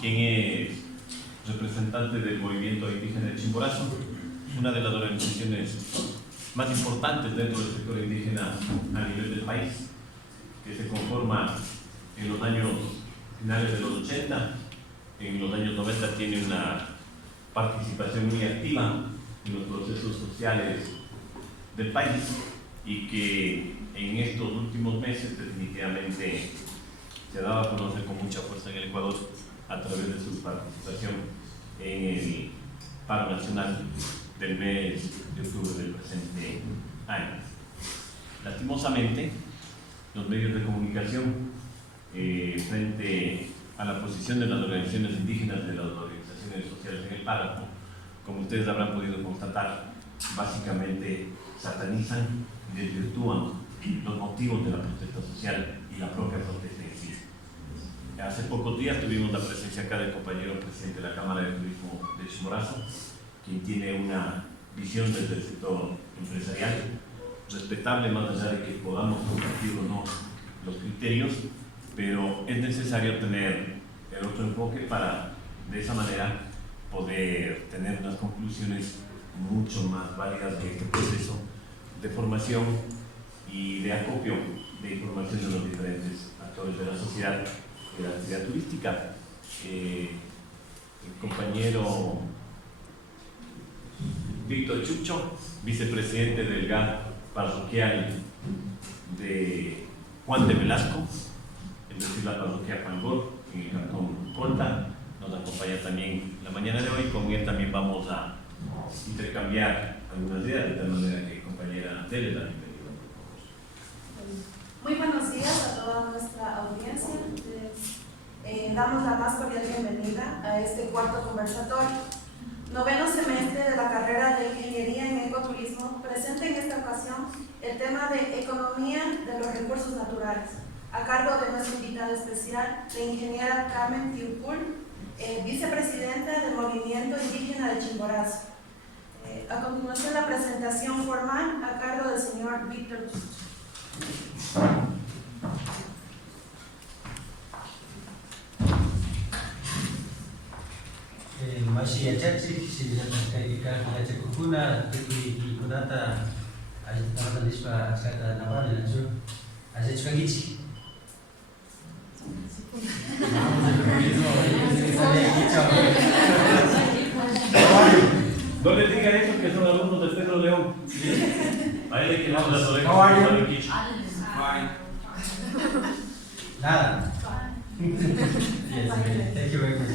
quien es representante del movimiento indígena de Chimborazo, una de las organizaciones más importantes dentro del sector indígena a nivel del país, que se conforma en los años finales de los 80, en los años 90 tiene una participación muy activa en los procesos sociales del país y que en estos últimos meses definitivamente se ha dado a conocer con mucha fuerza en el Ecuador a través de su participación en el paro nacional del mes de octubre del presente año. Lastimosamente, los medios de comunicación, frente a la posición de las organizaciones indígenas, de las organizaciones sociales en el páramo, como ustedes habrán podido constatar, básicamente satanizan y desvirtúan los motivos de la protesta social y la propia protesta en sí. Hace pocos días tuvimos la presencia acá del compañero presidente de la Cámara de Turismo de Chimborazo, quien tiene una visión desde el sector empresarial, respetable más allá de que podamos compartir o no los criterios, pero es necesario tener el otro enfoque para de esa manera poder tener unas conclusiones mucho más válidas de este proceso de formación y de acopio de información de los diferentes actores de la sociedad y de la actividad turística. El compañero Víctor Chucho, vicepresidente del GAD parroquial de Juan de Velasco, es decir, la parroquia Pangor, en el cantón Colta, nos acompaña también la mañana de hoy. Con él también vamos a intercambiar algunas ideas, de tal manera que compañera Dele la bienvenida, por favor. Muy buenos días a toda nuestra audiencia. Damos la más cordial bienvenida a este cuarto conversatorio. Noveno semestre de la carrera de Ingeniería en Ecoturismo presenta en esta ocasión el tema de Economía de los Recursos Naturales, a cargo de nuestra invitada especial, la ingeniera Carmen Tiurcul, vicepresidenta del Movimiento Indígena de Chimborazo. A continuación, la presentación formal a cargo del señor Víctor Chucho. Mashi yachachi, si yachachi yachakukuna, tiki kunata, ayatata nispa asata navale nacho, ayachkagichi. No le diga eso, que son alumnos del Pedro León. A él hay que darle las orejas. Nada. Yes, thank you very much.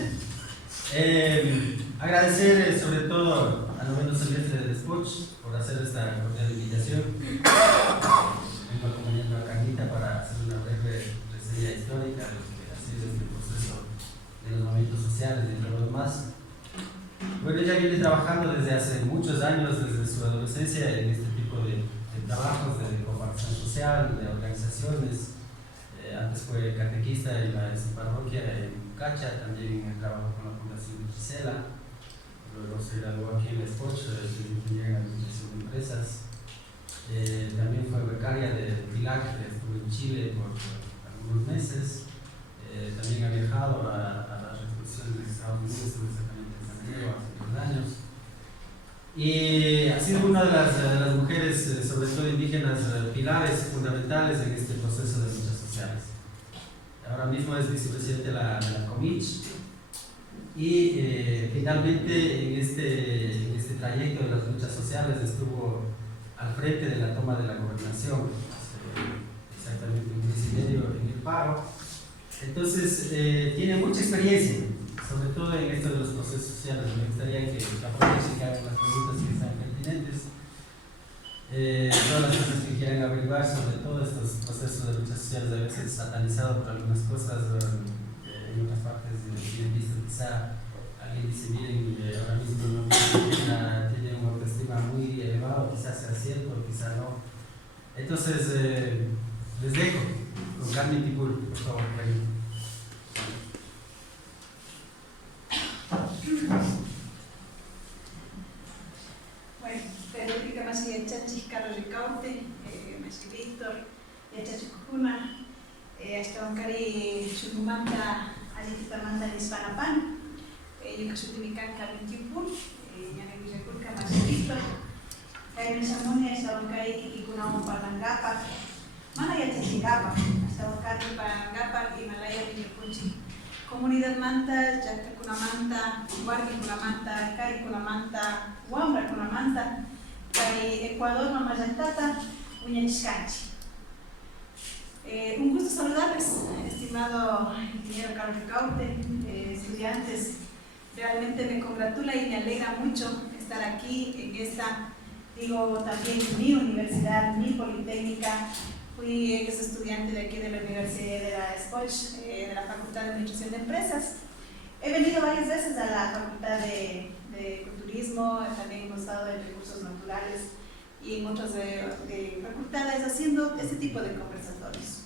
Agradecer sobre todo al noveno semestre de Despoch por hacer esta cordial invitación. Vengo acompañando a Carlita para hacer una breve reseña histórica de lo que ha sido este proceso de los movimientos sociales y todo lo demás. Bueno, ella viene trabajando desde hace muchos años, desde su adolescencia, en este tipo de trabajos de compartición social, de organizaciones. Antes fue catequista en la parroquia en Cacha, también trabajó con la Fundación Gisela. Luego se graduó aquí en Despoch, estudió ingeniería en administración de empresas. También fue becaria de TILAC, estuvo en Chile por algunos meses. También ha viajado a las restituciones de Estados Unidos, estuvo exactamente en San Diego hace 2 años. Y ha sido una de las mujeres, sobre todo indígenas, pilares fundamentales en este proceso de luchas sociales. Ahora mismo es vicepresidente de la Comich y finalmente en este trayecto de las luchas sociales estuvo al frente de la toma de la gobernación, exactamente 1 mes y medio en el paro. Entonces tiene mucha experiencia, sobre todo en esto de los procesos sociales. Me gustaría que aprovechen que hagan las preguntas que sean pertinentes. Todas las cosas que quieran averiguar sobre todos estos procesos de luchas sociales, a veces satanizados por algunas cosas, en otras partes bien visto. Quizá alguien dice, miren, ahora mismo tiene una autoestima muy elevado, quizás sea cierto, quizá no. Entonces, les dejo con Carmen Tiurcul, por favor, Carmen. Bueno, Federica Masi Yachachis, Carlos Ricaute, Masi Víctor, Yachachis Cujuna, hasta Bancari Sucumanta, Alita manta en Hispanapan, yo que soy de mi canca 21, ya me voy a curca más chiquito, hay una ceremonia, está un caí y una un palangapa, mana ya te llegaba, está un caí palangapa y malaya viñapunchi. Comunidad manta, ya con una manta, guardi con una manta, caí con una manta, guambra con una manta, caí Ecuador, mamá yantata, uñachcanchi. Un gusto saludarles, estimado ingeniero Carlos Ricaurte, estudiantes. Realmente me congratula y me alegra mucho estar aquí en esta, digo también mi universidad, mi politécnica. Fui ex estudiante de aquí de la Universidad de la SPOCH, de la Facultad de Administración de Empresas. He venido varias veces a la Facultad de Ecoturismo, también hemos estado en Recursos Naturales y en otras de facultades haciendo este tipo de conversatorios.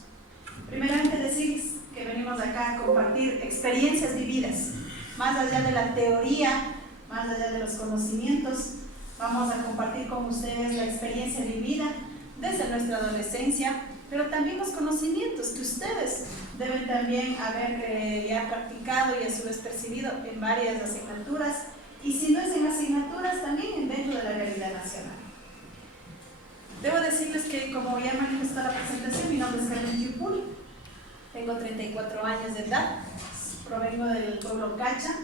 Primeramente decirles que venimos acá a compartir experiencias vividas, más allá de la teoría, más allá de los conocimientos. Vamos a compartir con ustedes la experiencia vivida desde nuestra adolescencia, pero también los conocimientos que ustedes deben también haber ya practicado y a su vez percibido en varias asignaturas, y si no es en asignaturas, también dentro de la realidad nacional. Debo decirles que, como ya manifestó la presentación, mi nombre es Carmen Yupul, tengo 34 años de edad, provengo del pueblo Cacha.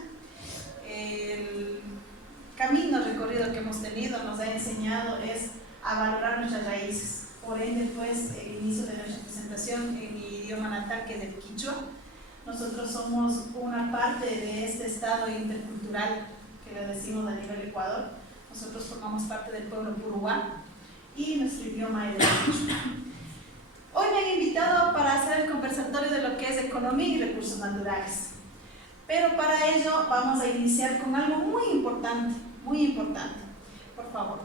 El camino recorrido que hemos tenido nos ha enseñado es a valorar nuestras raíces. Por ende, pues, el inicio de nuestra presentación en mi idioma natal, que es el quichua. Nosotros somos una parte de este estado intercultural que le decimos a nivel Ecuador. Nosotros formamos parte del pueblo Puruá y nuestro idioma es el quichua. Hoy me han invitado para hacer el conversatorio de lo que es economía y recursos naturales. Pero para ello vamos a iniciar con algo muy importante, por favor.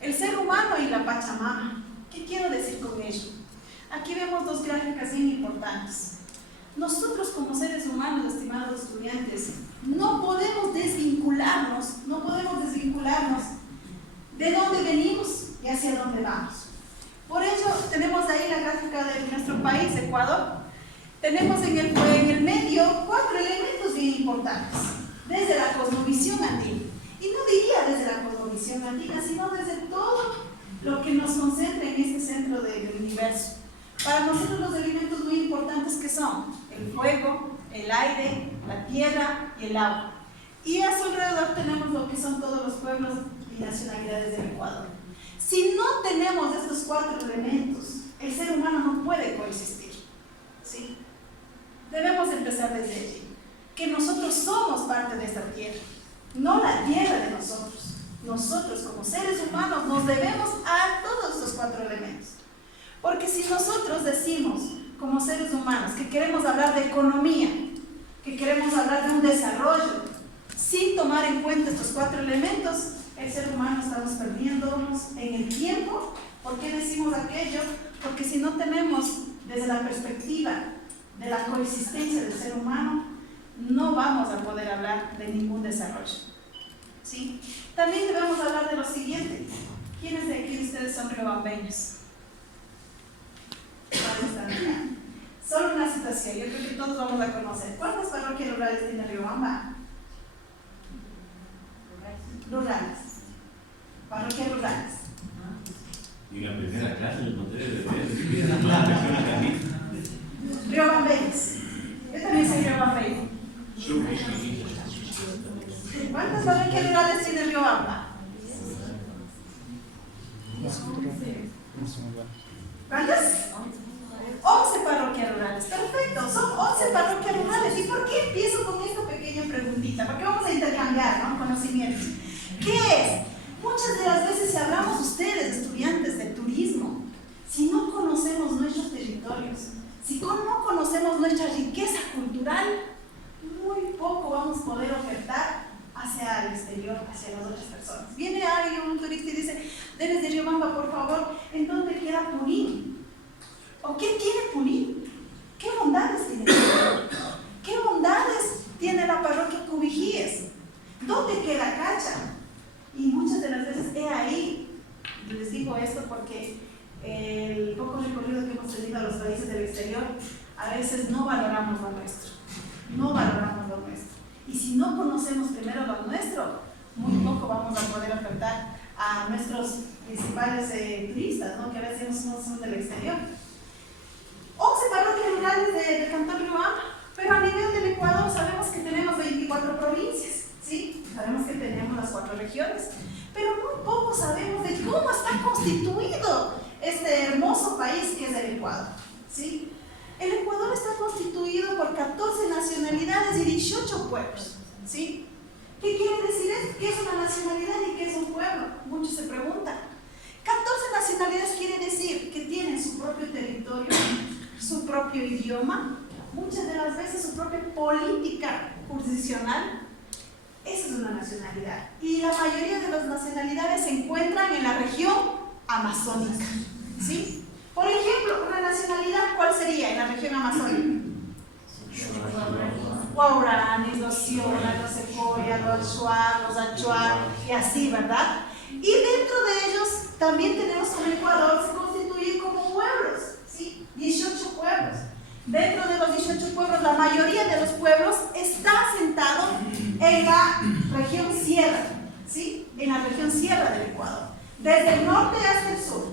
El ser humano y la Pachamama. ¿Qué quiero decir con ello? Aquí vemos dos gráficas bien importantes. Nosotros como seres humanos, estimados estudiantes, no podemos desvincularnos de dónde venimos y hacia dónde vamos. Por ello tenemos ahí la gráfica de nuestro país, Ecuador. Tenemos en el medio 4 elementos bien importantes, desde la cosmovisión andina. Y no diría desde la cosmovisión andina, sino desde todo lo que nos concentra en este centro del universo. Para nosotros los elementos muy importantes que son el fuego, el aire, la tierra y el agua. Y a su alrededor tenemos lo que son todos los pueblos y nacionalidades del Ecuador. Si no tenemos estos 4 elementos, el ser humano no puede coexistir, ¿sí? Debemos empezar desde allí, que nosotros somos parte de esta tierra, no la tierra de nosotros. Nosotros como seres humanos nos debemos a todos estos 4 elementos. Porque si nosotros decimos como seres humanos que queremos hablar de economía, que queremos hablar de un desarrollo, sin tomar en cuenta estos 4 elementos, el ser humano estamos perdiéndonos en el tiempo. ¿Por qué decimos aquello? Porque si no tenemos desde la perspectiva de la coexistencia del ser humano, no vamos a poder hablar de ningún desarrollo, ¿sí? También debemos hablar de lo siguiente. ¿Quiénes de aquí de ustedes son riobambeños? Solo una situación, yo creo que todos vamos a conocer. ¿Cuántas parroquias rurales tiene Riobamba? Rurales. Parroquias rurales. Y la primera clase no debe de ver. Riobambeños. Yo también soy riobambeño. ¿Cuántas parroquias rurales tiene Riobamba? ¿Cuántas? 11 parroquias rurales. Perfecto, son 11 parroquias rurales. ¿Y por qué empiezo con esta pequeña preguntita? Porque vamos a intercambiar, ¿no?, conocimientos. ¿Qué es? Muchas de las veces, si hablamos ustedes, estudiantes de turismo, si no conocemos nuestros territorios, si no conocemos nuestra riqueza cultural, muy poco vamos a poder ofertar hacia el exterior, hacia las otras personas. Viene alguien, un turista, y dice: "Eres de Riobamba, por favor, ¿en dónde queda Purín? ¿O qué tiene Purín? ¿Qué bondades tiene Purín? ¿Qué bondades tiene la parroquia Cubijíes? ¿Dónde queda Cacha?". Y muchas de las veces he ahí, les digo esto porque el poco recorrido que hemos tenido a los países del exterior, a veces no valoramos lo nuestro. no valoramos lo nuestro. Y si no conocemos primero lo nuestro, muy poco vamos a poder ofertar a nuestros principales turistas, ¿no? Que a veces no son del exterior. 11 parroquias rurales del Cantón Riobamba, pero a nivel del Ecuador sabemos que tenemos 24 provincias, ¿sí? Sabemos que tenemos las 4 regiones, pero muy poco sabemos de cómo está constituido este hermoso país que es el Ecuador, ¿sí? El Ecuador está constituido por 14 nacionalidades y 18 pueblos, ¿sí? ¿Qué quiere decir esto? ¿Qué es una nacionalidad y qué es un pueblo? Muchos se preguntan. 14 nacionalidades quiere decir que tienen su propio territorio, su propio idioma, muchas de las veces su propia política jurisdiccional. Esa es una nacionalidad. Y la mayoría de las nacionalidades se encuentran en la región amazónica, ¿sí? Por ejemplo, una nacionalidad, ¿cuál sería en la región amazónica? Guaraníes, los Sionas, los Secoya, los Shuar, los Achuar, y así, ¿verdad? Y dentro de ellos también tenemos como Ecuador, se constituye como pueblos, ¿sí? 18 pueblos. Dentro de los 18 pueblos, la mayoría de los pueblos está asentado en la región sierra, ¿sí? En la región sierra del Ecuador, desde el norte hasta el sur.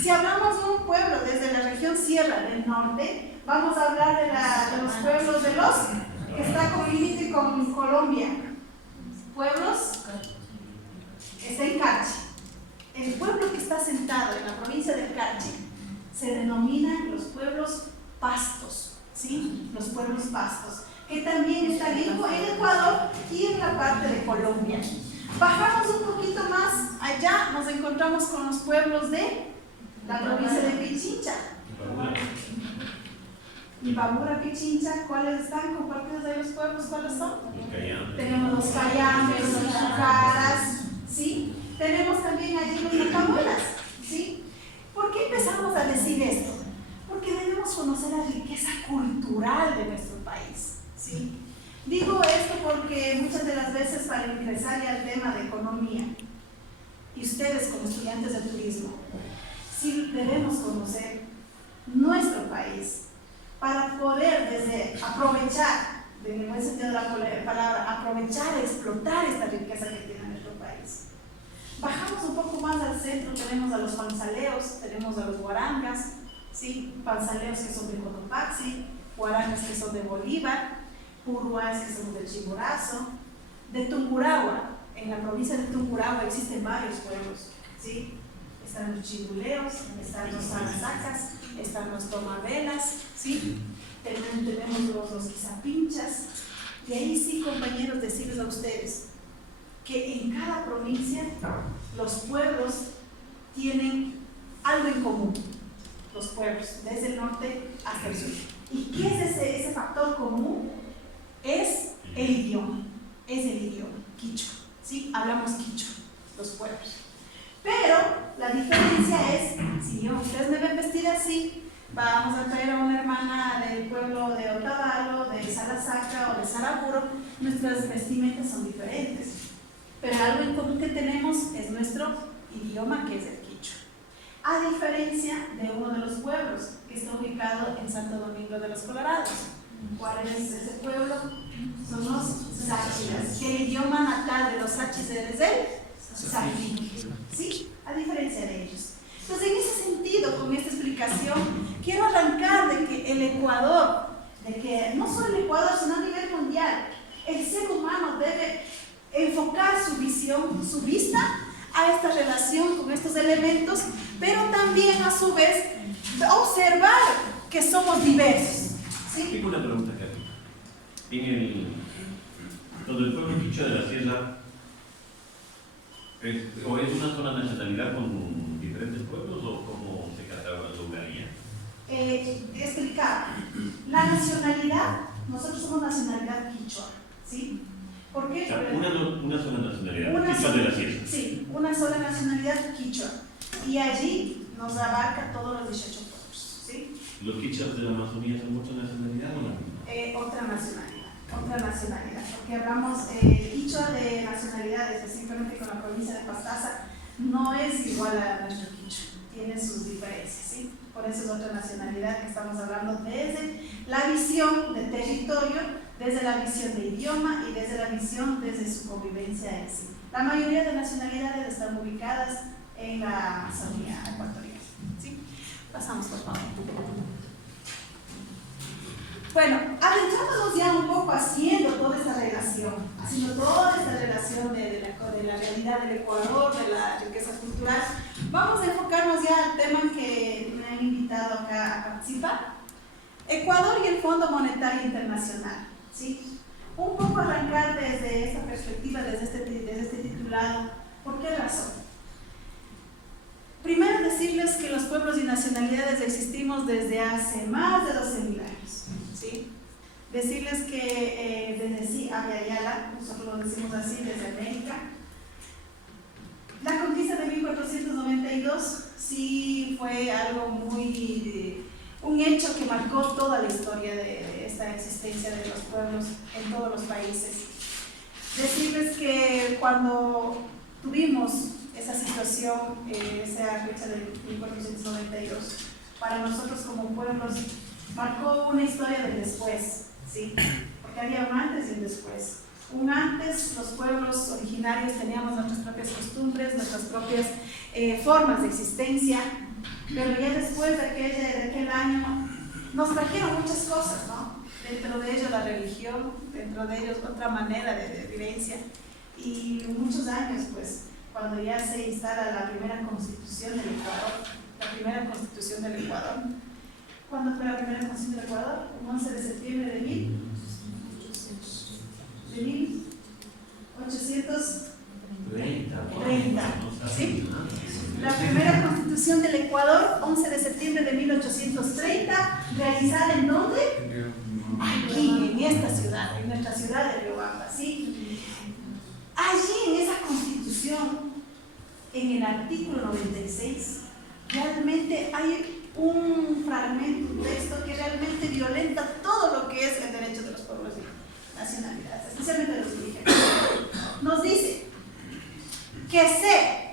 Si hablamos de un pueblo desde la región sierra del norte, vamos a hablar de los pueblos de los que está con límite con Colombia. Pueblos, está en Carchi. El pueblo que está asentado en la provincia del Carchi se denominan los pueblos pastos, ¿sí? Los pueblos pastos, que también están en Ecuador y en la parte de Colombia. Bajamos un poquito más allá, nos encontramos con los pueblos de la provincia de Pichincha. Imbabura, Pichincha, ¿cuáles están compartidos ahí los pueblos? ¿Cuáles son? Tenemos los Cayambes, los Chucaras, ¿sí? Tenemos también allí los Nacamuelas, ¿sí? ¿Por qué empezamos a decir esto? Porque debemos conocer la riqueza cultural de nuestro país, ¿sí? Digo esto porque muchas de las veces para ingresar ya al tema de economía, y ustedes como estudiantes de turismo, sí debemos conocer nuestro país para poder desde aprovechar, en el buen sentido de la palabra, aprovechar, explotar esta riqueza que tiene nuestro país. Bajamos un poco más al centro, tenemos a los panzaleos, tenemos a los guarangas, ¿sí? Panzaleos que son de Cotopaxi, guarangas que son de Bolívar, puruas que son de Chimborazo, de Tungurahua. En la provincia de Tungurahua existen varios pueblos, ¿sí? Están los chibuleos, están los zanazacas, están los tomavelas, ¿sí? Tenemos los quizapinchas. Y ahí sí, compañeros, decirles a ustedes que en cada provincia los pueblos tienen algo en común. Los pueblos, desde el norte hasta el sur. ¿Y qué es ese factor común? Es el idioma, quichua, ¿sí? Hablamos quichua, los pueblos. Pero la diferencia es, si ustedes me ven vestir así, vamos a traer a una hermana del pueblo de Otavalo, de Salasaca o de Saraburo, nuestras vestimentas son diferentes. Pero algo en común que tenemos es nuestro idioma, que es el quichua. A diferencia de uno de los pueblos que está ubicado en Santo Domingo de los Colorados. ¿Cuál es ese pueblo? Son los sáchilas, que el idioma natal de los sáchilas es el sáchil, ¿sí? A diferencia de ellos. Entonces, en ese sentido, con esta explicación, quiero arrancar de que el Ecuador, de que no solo el Ecuador, sino a nivel mundial, el ser humano debe enfocar su visión, su vista a esta relación con estos elementos, pero también a su vez observar que somos diversos, ¿sí? Tengo una pregunta acá. Donde el pueblo quichua de la sierra, ¿o es una sola nacionalidad con diferentes pueblos o cómo se catalogaría? Explicar. La nacionalidad, nosotros somos nacionalidad quichua, ¿sí? ¿Por qué? O sea, una sola nacionalidad, quichua de la sierra. Sí, una sola nacionalidad quichua. Y allí nos abarca todos los 18 pueblos, ¿sí? ¿Los quichuas de la Amazonía son otra nacionalidad o no? Otra nacionalidad, porque hablamos quichua de nacionalidades, específicamente con la provincia de Pastaza, no es igual a nuestro quichua, tiene sus diferencias, ¿sí? Por eso es otra nacionalidad que estamos hablando desde la visión de territorio desde la visión de idioma y desde la visión desde su convivencia en sí. La mayoría de nacionalidades están ubicadas en la Amazonía ecuatoriana. ¿Sí? Pasamos, por favor. Bueno, adentrándonos ya un poco haciendo toda esta relación de la realidad del Ecuador, de la riqueza cultural, vamos a enfocarnos ya al tema que me han invitado acá a participar. Ecuador y el Fondo Monetario Internacional. ¿Sí? Un poco arrancar desde esta perspectiva, desde este titulado. ¿Por qué razón? Primero decirles que los pueblos y nacionalidades existimos desde hace más de 12.000 años. ¿Sí? Decirles que desde Yala, nosotros lo decimos así, desde América. La conquista de 1492 sí fue algo un hecho que marcó toda la historia de esta existencia de los pueblos en todos los países. Decirles que cuando tuvimos esa situación, esa fecha de 1492, para nosotros como pueblos marcó una historia del después, ¿sí? Porque había un antes y un después. Un antes, los pueblos originarios teníamos nuestras propias costumbres, nuestras propias formas de existencia, pero ya después de aquel año nos trajeron muchas cosas, ¿no? Dentro de ello la religión, dentro de ello otra manera de vivencia, y muchos años, pues, cuando ya se instala la primera constitución del Ecuador, ¿cuándo fue la primera constitución del Ecuador? El 11 de septiembre de 1830. ¿Sí? La primera constitución del Ecuador, 11 de septiembre de 1830, realizada ¿en dónde? Aquí, en esta ciudad, en nuestra ciudad de Riobamba, ¿sí? Allí, en esa constitución, en el artículo 96, realmente hay un fragmento, un texto que realmente violenta todo lo que es el derecho de los pueblos y nacionalidades, especialmente de los indígenas. Nos dice que se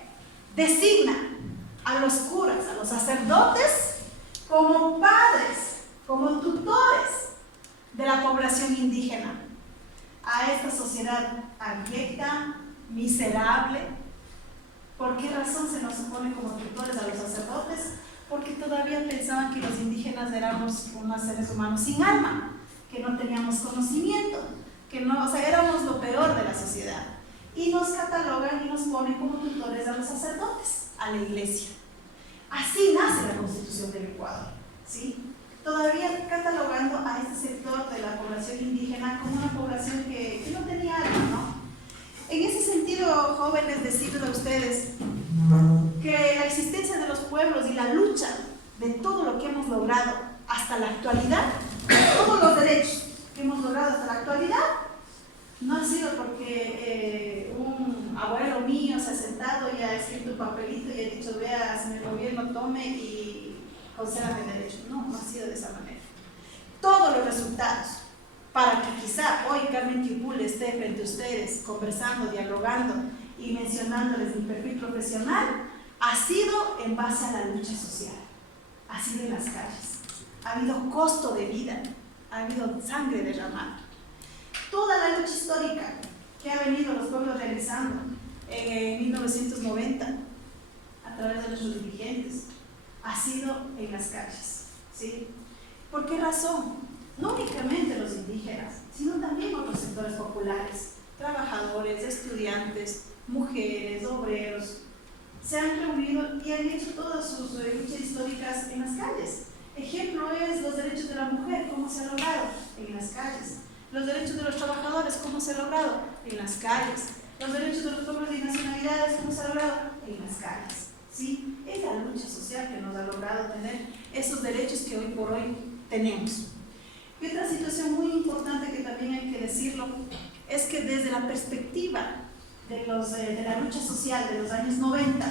designa a los curas, a los sacerdotes, como padres, como tutores de la población indígena, a esta sociedad abyecta, miserable. ¿Por qué razón se nos pone como tutores a los sacerdotes? Porque todavía pensaban que los indígenas éramos unos seres humanos sin alma, que no teníamos conocimiento, que no, o sea, éramos lo peor de la sociedad. Y nos catalogan y nos ponen como tutores a los sacerdotes, a la iglesia. Así nace la Constitución del Ecuador, ¿sí? Todavía catalogando a este sector de la población indígena como una población que no tenía alma, ¿no? En ese sentido, jóvenes, decirles a ustedes que la existencia de los pueblos y la lucha de todo lo que hemos logrado hasta la actualidad, todos los derechos que hemos logrado hasta la actualidad, no ha sido porque un abuelo mío se ha sentado y ha escrito un papelito y ha dicho, vea, si el gobierno tome y conceda el derecho. No, no ha sido de esa manera. Todos los resultados, para que quizá hoy Carmen Quipul esté frente a ustedes conversando, dialogando y mencionándoles mi perfil profesional, ha sido en base a la lucha social, ha sido en las calles, ha habido costo de vida, ha habido sangre derramada. Toda la lucha histórica que ha venido los pueblos realizando en 1990 a través de nuestros dirigentes ha sido en las calles, ¿sí? ¿Por qué razón? No únicamente los indígenas, sino también otros sectores populares, trabajadores, estudiantes, mujeres, obreros, se han reunido y han hecho todas sus luchas históricas en las calles. Ejemplo es los derechos de la mujer, cómo se ha logrado en las calles. Los derechos de los trabajadores, cómo se ha logrado en las calles. Los derechos de los pueblos y nacionalidades, cómo se ha logrado en las calles. ¿Sí? Es la lucha social que nos ha logrado tener esos derechos que hoy por hoy tenemos. Y otra situación muy importante que también hay que decirlo es que desde la perspectiva de la lucha social de los años 90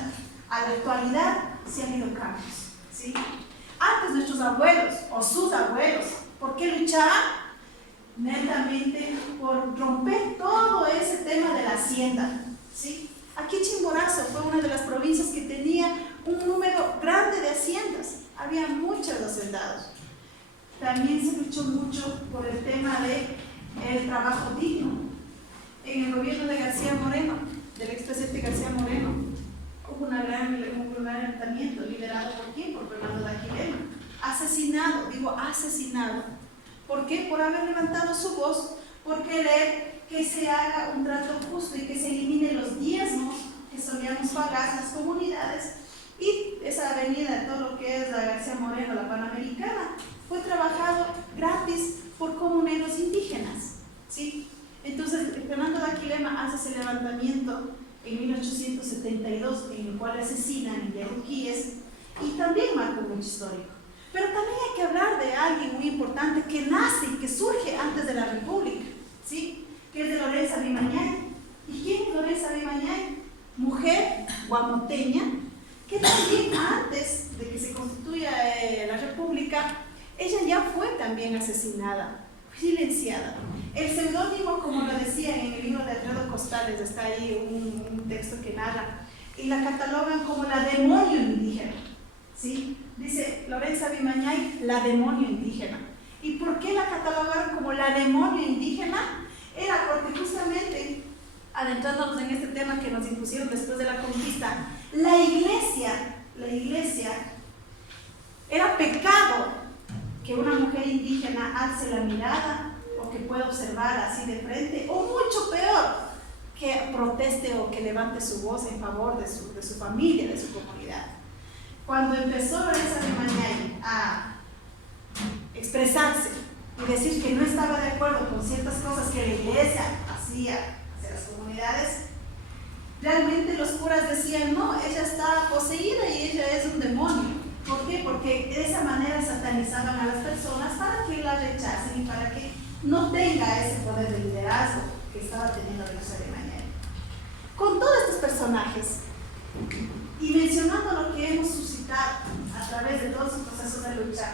a la actualidad sí ha habido cambios, ¿sí? Antes nuestros abuelos o sus abuelos, ¿por qué luchaban? Netamente por romper todo ese tema de la hacienda, ¿sí? Aquí Chimborazo fue una de las provincias que tenía un número grande de haciendas, había muchos hacendados. También se luchó mucho por el tema de el trabajo digno. En el gobierno de García Moreno, del expresidente García Moreno, hubo un gran levantamiento liderado por quién, por Fernando Daquilema, asesinado, digo asesinado. ¿Por qué? Por haber levantado su voz, por querer que se haga un trato justo y que se eliminen los diezmos que solíamos pagar las comunidades. Y esa avenida, todo lo que es la García Moreno, la Panamericana, fue trabajado gratis por comuneros indígenas, ¿sí? Entonces, Fernando Daquilema hace ese levantamiento en 1872, en el cual asesinan en Yaruquíes, y también marca un hecho histórico. Pero también hay que hablar de alguien muy importante que nace y que surge antes de la República, ¿sí? Que es de Lorenza Vimañay. ¿Y quién es Lorenza Vimañay? Mujer guamoteña, que también antes de que se constituya la República, ella ya fue también asesinada, silenciada. El seudónimo, como lo decía en el libro de Alfredo Costales, está ahí un texto que narra, y la catalogan como la demonio indígena, ¿sí? Dice Lorenza Vimañay, la demonio indígena. ¿Y por qué la catalogaron como la demonio indígena? Era porque justamente, adentrándonos en este tema que nos impusieron después de la conquista, la iglesia, era pecado que una mujer indígena alce la mirada o que pueda observar así de frente, o mucho peor, que proteste o que levante su voz en favor de su familia, de su comunidad. Cuando empezó Lorenza Vimañay a expresarse y decir que no estaba de acuerdo con ciertas cosas que la iglesia hacía hacia las comunidades, realmente los curas decían, no, ella está poseída y ella es un demonio. ¿Por qué? Porque de esa manera satanizaban a las personas para que la rechacen y para que no tenga ese poder de liderazgo que estaba teniendo Lorenza Vimañay. Con todos estos personajes, y mencionando lo que hemos suscitado a través de todos los procesos de lucha,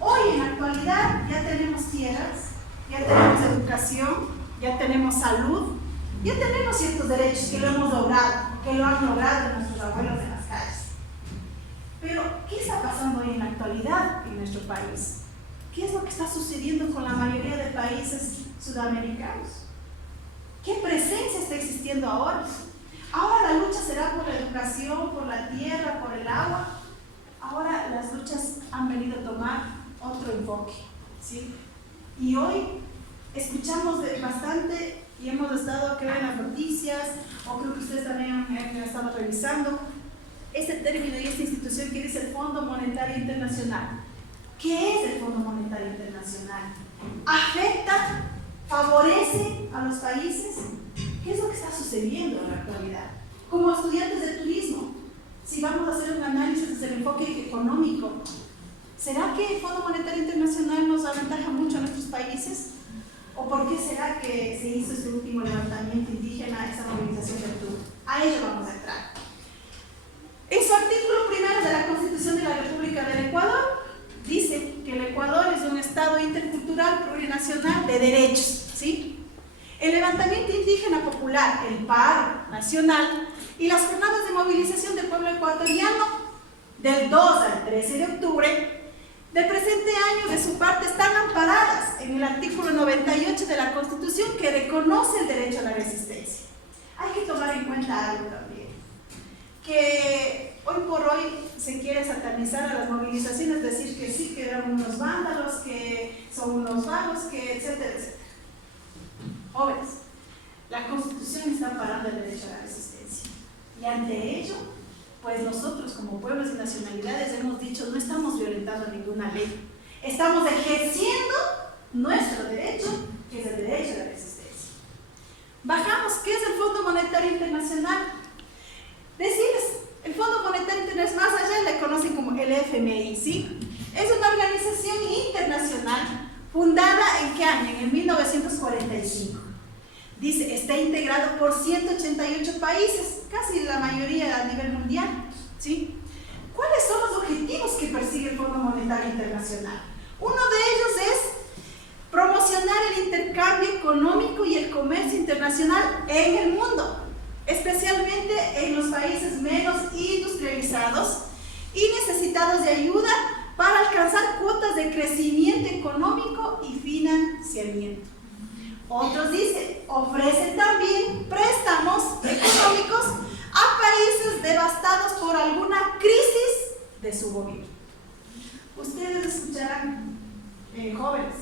hoy en la actualidad ya tenemos tierras, ya tenemos educación, ya tenemos salud, ya tenemos ciertos derechos que lo hemos logrado, que lo han logrado nuestros abuelos en las calles. Pero, ¿qué está pasando hoy en la actualidad en nuestro país? ¿Qué es lo que está sucediendo con la mayoría de países sudamericanos? ¿Qué presencia está existiendo ahora? Ahora la lucha será por la educación, por la tierra, por el agua. Ahora las luchas han venido a tomar otro enfoque, ¿sí? Y hoy escuchamos bastante y hemos estado, creo, en las noticias, o creo que ustedes también han estado revisando, este término y esta institución que dice el Fondo Monetario Internacional. ¿Qué es el Fondo Monetario Internacional? ¿Afecta? ¿Favorece a los países? ¿Qué es lo que está sucediendo en la actualidad? Como estudiantes de turismo, si vamos a hacer un análisis desde el enfoque económico, ¿será que el Fondo Monetario Internacional nos aventaja mucho a nuestros países? ¿O por qué será que se hizo este último levantamiento indígena, esa movilización de octubre? A ello vamos a entrar. En su artículo primero de la Constitución de la República del Ecuador, dice que el Ecuador es un Estado intercultural plurinacional de derechos, ¿sí? El levantamiento indígena popular, el paro nacional y las jornadas de movilización del pueblo ecuatoriano del 2 al 13 de octubre del presente año, de su parte, están amparadas en el artículo 98 de la Constitución, que reconoce el derecho a la resistencia. Hay que tomar en cuenta algo también, que hoy por hoy se quiere satanizar a las movilizaciones, decir que sí, que eran unos vándalos, que son unos vagos, que etcétera, etcétera. Jóvenes, la Constitución está amparando el derecho a la resistencia, y ante ello, pues nosotros como pueblos y nacionalidades hemos dicho, no estamos violentando ninguna ley, estamos ejerciendo nuestro derecho, que es el derecho a la resistencia. Bajamos, ¿qué es el Fondo Monetario Internacional? Decirles, el Fondo Monetario Internacional, más allá le conocen como el FMI, ¿sí? Es una organización internacional fundada ¿en qué año? En el 1945. Dice, está integrado por 188 países, casi la mayoría a nivel mundial, ¿sí? ¿Cuáles son los objetivos que persigue el Fondo Monetario Internacional? Uno de ellos es promocionar el intercambio económico y el comercio internacional en el mundo, especialmente en los países menos industrializados y necesitados de ayuda para alcanzar cuotas de crecimiento económico y financiamiento. Otros dicen, ofrecen también préstamos económicos a países devastados por alguna crisis de su gobierno. Ustedes escucharán, jóvenes,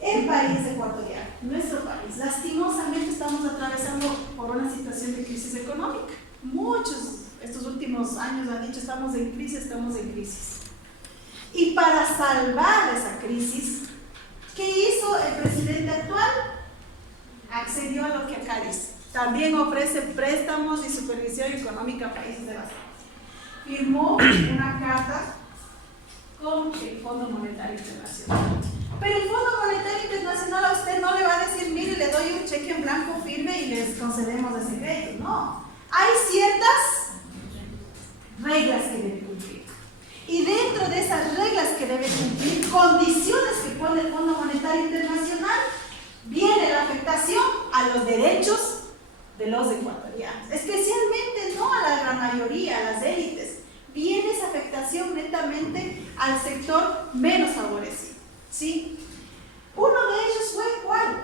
el país ecuatoriano, nuestro país, lastimosamente estamos atravesando por una situación de crisis económica. Muchos estos últimos años han dicho, estamos en crisis. Y para salvar esa crisis, ¿qué hizo el presidente actual? Accedió a lo que acá dice. También ofrece préstamos y supervisión económica a países devastados. Firmó una carta con el Fondo Monetario Internacional. Pero el Fondo Monetario Internacional a usted no le va a decir, mire, le doy un cheque en blanco firme y les concedemos ese crédito. No. Hay ciertas reglas que debe cumplir. Y dentro de esas reglas que debe cumplir, condiciones que pone el Fondo Monetario Internacional, viene la afectación a los derechos de los ecuatorianos, especialmente no a la gran mayoría, a las élites. Viene esa afectación netamente al sector menos favorecido, ¿sí? Uno de ellos fue ¿cuál?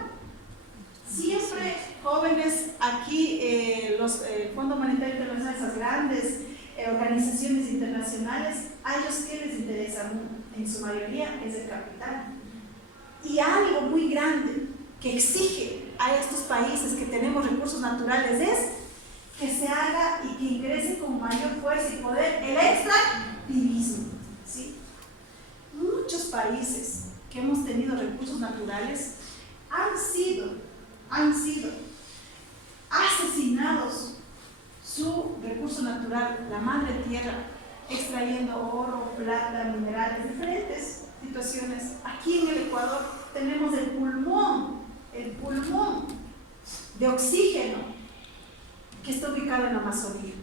Siempre jóvenes aquí, el Fondo Monetario Internacional, esas grandes organizaciones internacionales, a ellos que les interesa en su mayoría es el capital. Y algo muy grande que exige a estos países que tenemos recursos naturales es que se haga y que ingrese con mayor fuerza y poder el extractivismo, ¿sí? Muchos países que hemos tenido recursos naturales han sido asesinados su recurso natural, la madre tierra, extrayendo oro, plata, minerales, diferentes situaciones. Aquí en el Ecuador tenemos el pulmón de oxígeno que está ubicado en la Amazonía.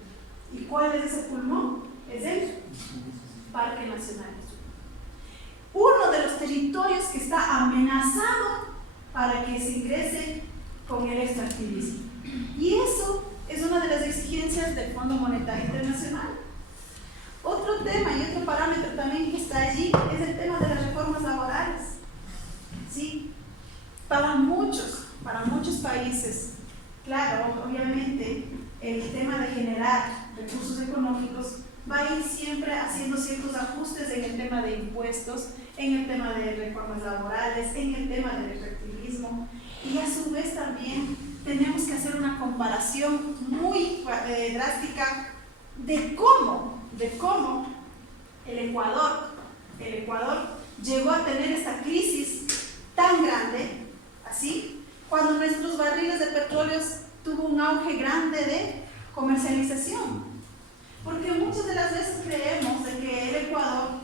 ¿Y cuál es ese pulmón? Es el Parque Nacional. Uno de los territorios que está amenazado para que se ingrese con el extractivismo. Y eso es una de las exigencias del Fondo Monetario Internacional. Otro tema y otro parámetro también que está allí es el tema de las reformas laborales. ¿Sí? Para muchos países, claro, obviamente, el tema de generar recursos económicos va a ir siempre haciendo ciertos ajustes en el tema de impuestos, en el tema de reformas laborales, en el tema del extractivismo, y a su vez también tenemos que hacer una comparación muy drástica de cómo el Ecuador llegó a tener esta crisis tan grande, así, cuando nuestros barriles de petróleo tuvo un auge grande de comercialización. Porque muchas de las veces creemos de que el Ecuador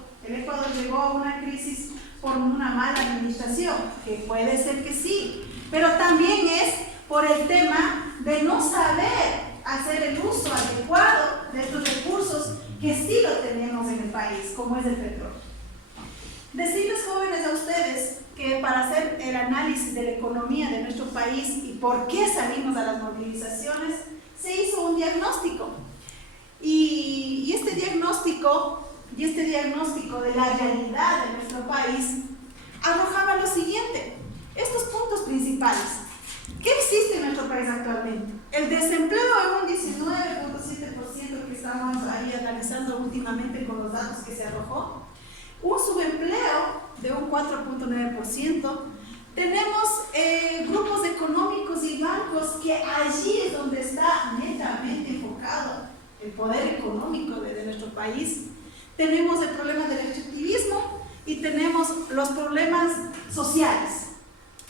llegó a una crisis por una mala administración, que puede ser que sí, pero también es por el tema de no saber hacer el uso adecuado de estos recursos que sí lo tenemos en el país, como es el petróleo. Decirles, jóvenes, a ustedes que para hacer el análisis de la economía de nuestro país y por qué salimos a las movilizaciones, se hizo un diagnóstico. Y este diagnóstico de la realidad de nuestro país arrojaba lo siguiente, estos puntos principales. ¿Qué existe en nuestro país actualmente? El desempleo en un 19.7% que estamos ahí analizando últimamente con los datos que se arrojó, un subempleo de un 4.9%, tenemos grupos económicos y bancos que allí es donde está netamente enfocado el poder económico de nuestro país. Tenemos el problema del extractivismo y tenemos los problemas sociales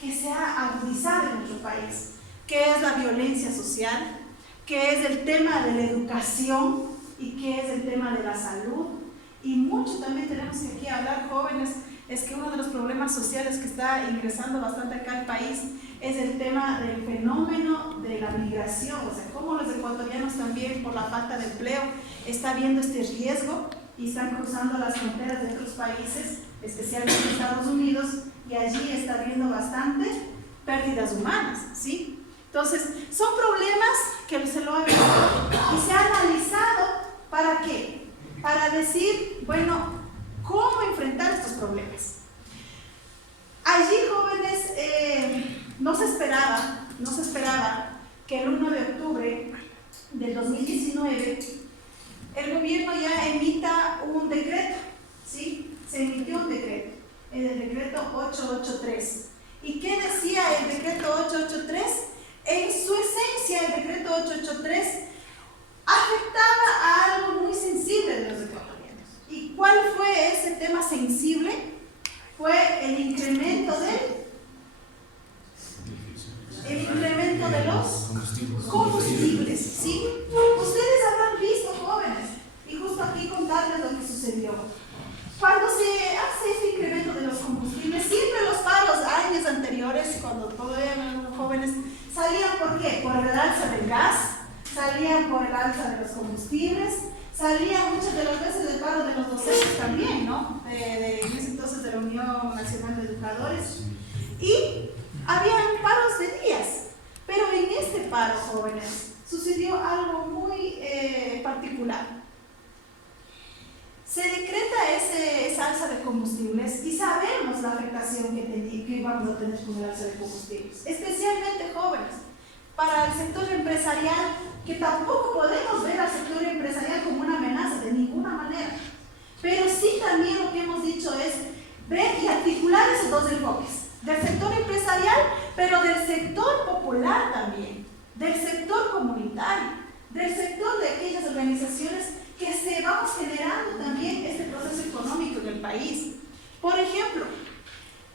que se ha agudizado en nuestro país, que es la violencia social, que es el tema de la educación y que es el tema de la salud. Y mucho también tenemos que aquí hablar, jóvenes, es que uno de los problemas sociales que está ingresando bastante acá al país es el tema del fenómeno de la migración, o sea, cómo los ecuatorianos también por la falta de empleo está viendo este riesgo y están cruzando las fronteras de otros países, especialmente Estados Unidos, y allí está habiendo bastante pérdidas humanas, ¿sí? Entonces, son problemas que se lo ha visto y se ha analizado, ¿para qué? Para decir, bueno, ¿cómo enfrentar estos problemas? Allí, jóvenes, no se esperaba que el 1 de octubre del 2019 el gobierno ya emita un decreto, ¿sí? Se emitió un decreto, el decreto 883. ¿Y qué decía el decreto 883? En su esencia, el decreto 883 afectaba a algo muy sensible de los ecuatorianos. ¿Y cuál fue ese tema sensible? Fue el incremento de los combustibles, ¿sí? Ustedes habrán visto, jóvenes, y justo aquí contarles lo que sucedió. Cuando se hace este incremento de los combustibles, siempre los paros años anteriores, cuando todavía eran jóvenes, salían ¿por qué? Por el alza del gas, salían por el alza de los combustibles, salían muchas de las veces el paro de los docentes también, ¿no? En ese entonces de la Unión Nacional de Educadores. Y habían paros de días, pero en este paro, jóvenes, sucedió algo muy particular. Se decreta esa alza de combustibles y sabemos la afectación que íbamos a tener con el alza de combustibles, especialmente jóvenes, para el sector empresarial, que tampoco podemos ver al sector empresarial como una amenaza de ninguna manera, pero sí también lo que hemos dicho es ver y articular esos dos enfoques, del sector empresarial, pero del sector popular también, del sector comunitario, del sector de aquellas organizaciones que se vamos generando también este proceso económico en el país. Por ejemplo,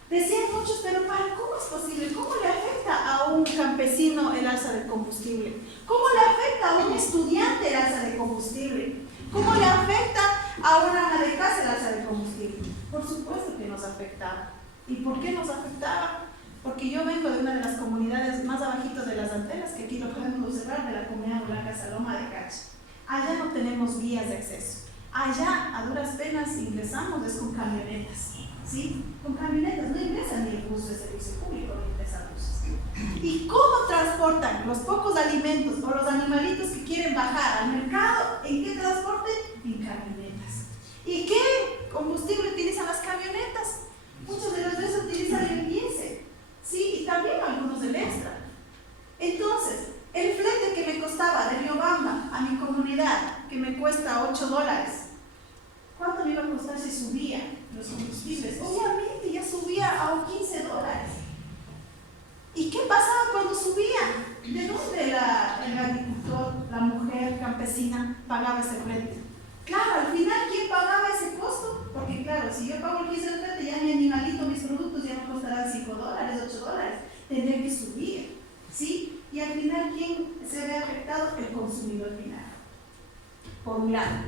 decían muchos, pero ¿cómo es posible? ¿Cómo le afecta a un campesino el alza del combustible? ¿Cómo le afecta a un estudiante el alza de combustible? ¿Cómo le afecta a una ama de casa el alza de combustible? Por supuesto que nos afectaba. ¿Y por qué nos afectaba? Porque yo vengo de una de las comunidades más abajitos de las Antenas, que aquí lo podemos observar, de la comunidad Blanca Saloma de Cachi. Allá no tenemos vías de acceso. Allá, a duras penas, ingresamos es con camionetas, ¿sí? Con camionetas no ingresan ni el bus de servicio público, no ingresan buses. ¿Y cómo transportan los pocos alimentos o los animalitos que quieren bajar al mercado? ¿En qué transporte? En camionetas. ¿Y qué combustible utilizan las camionetas? Muchas de las veces utilizan el 15, ¿sí? Y también algunos del extra. Entonces, el flete que me costaba de Riobamba a mi comunidad, que me cuesta $8, ¿cuánto me iba a costar si subía los combustibles? Obviamente ya subía a $15. ¿Y qué pasaba cuando subía? ¿De dónde el agricultor, la mujer campesina pagaba ese flete? Claro, al final, ¿quién pagaba ese costo? Porque claro, si yo pago el 15 del flete, ya mi animalito, mis productos ya me costarán $5, $8, tendré que subir, ¿sí? Y al final, ¿quién se ve afectado? El consumidor final, por un lado.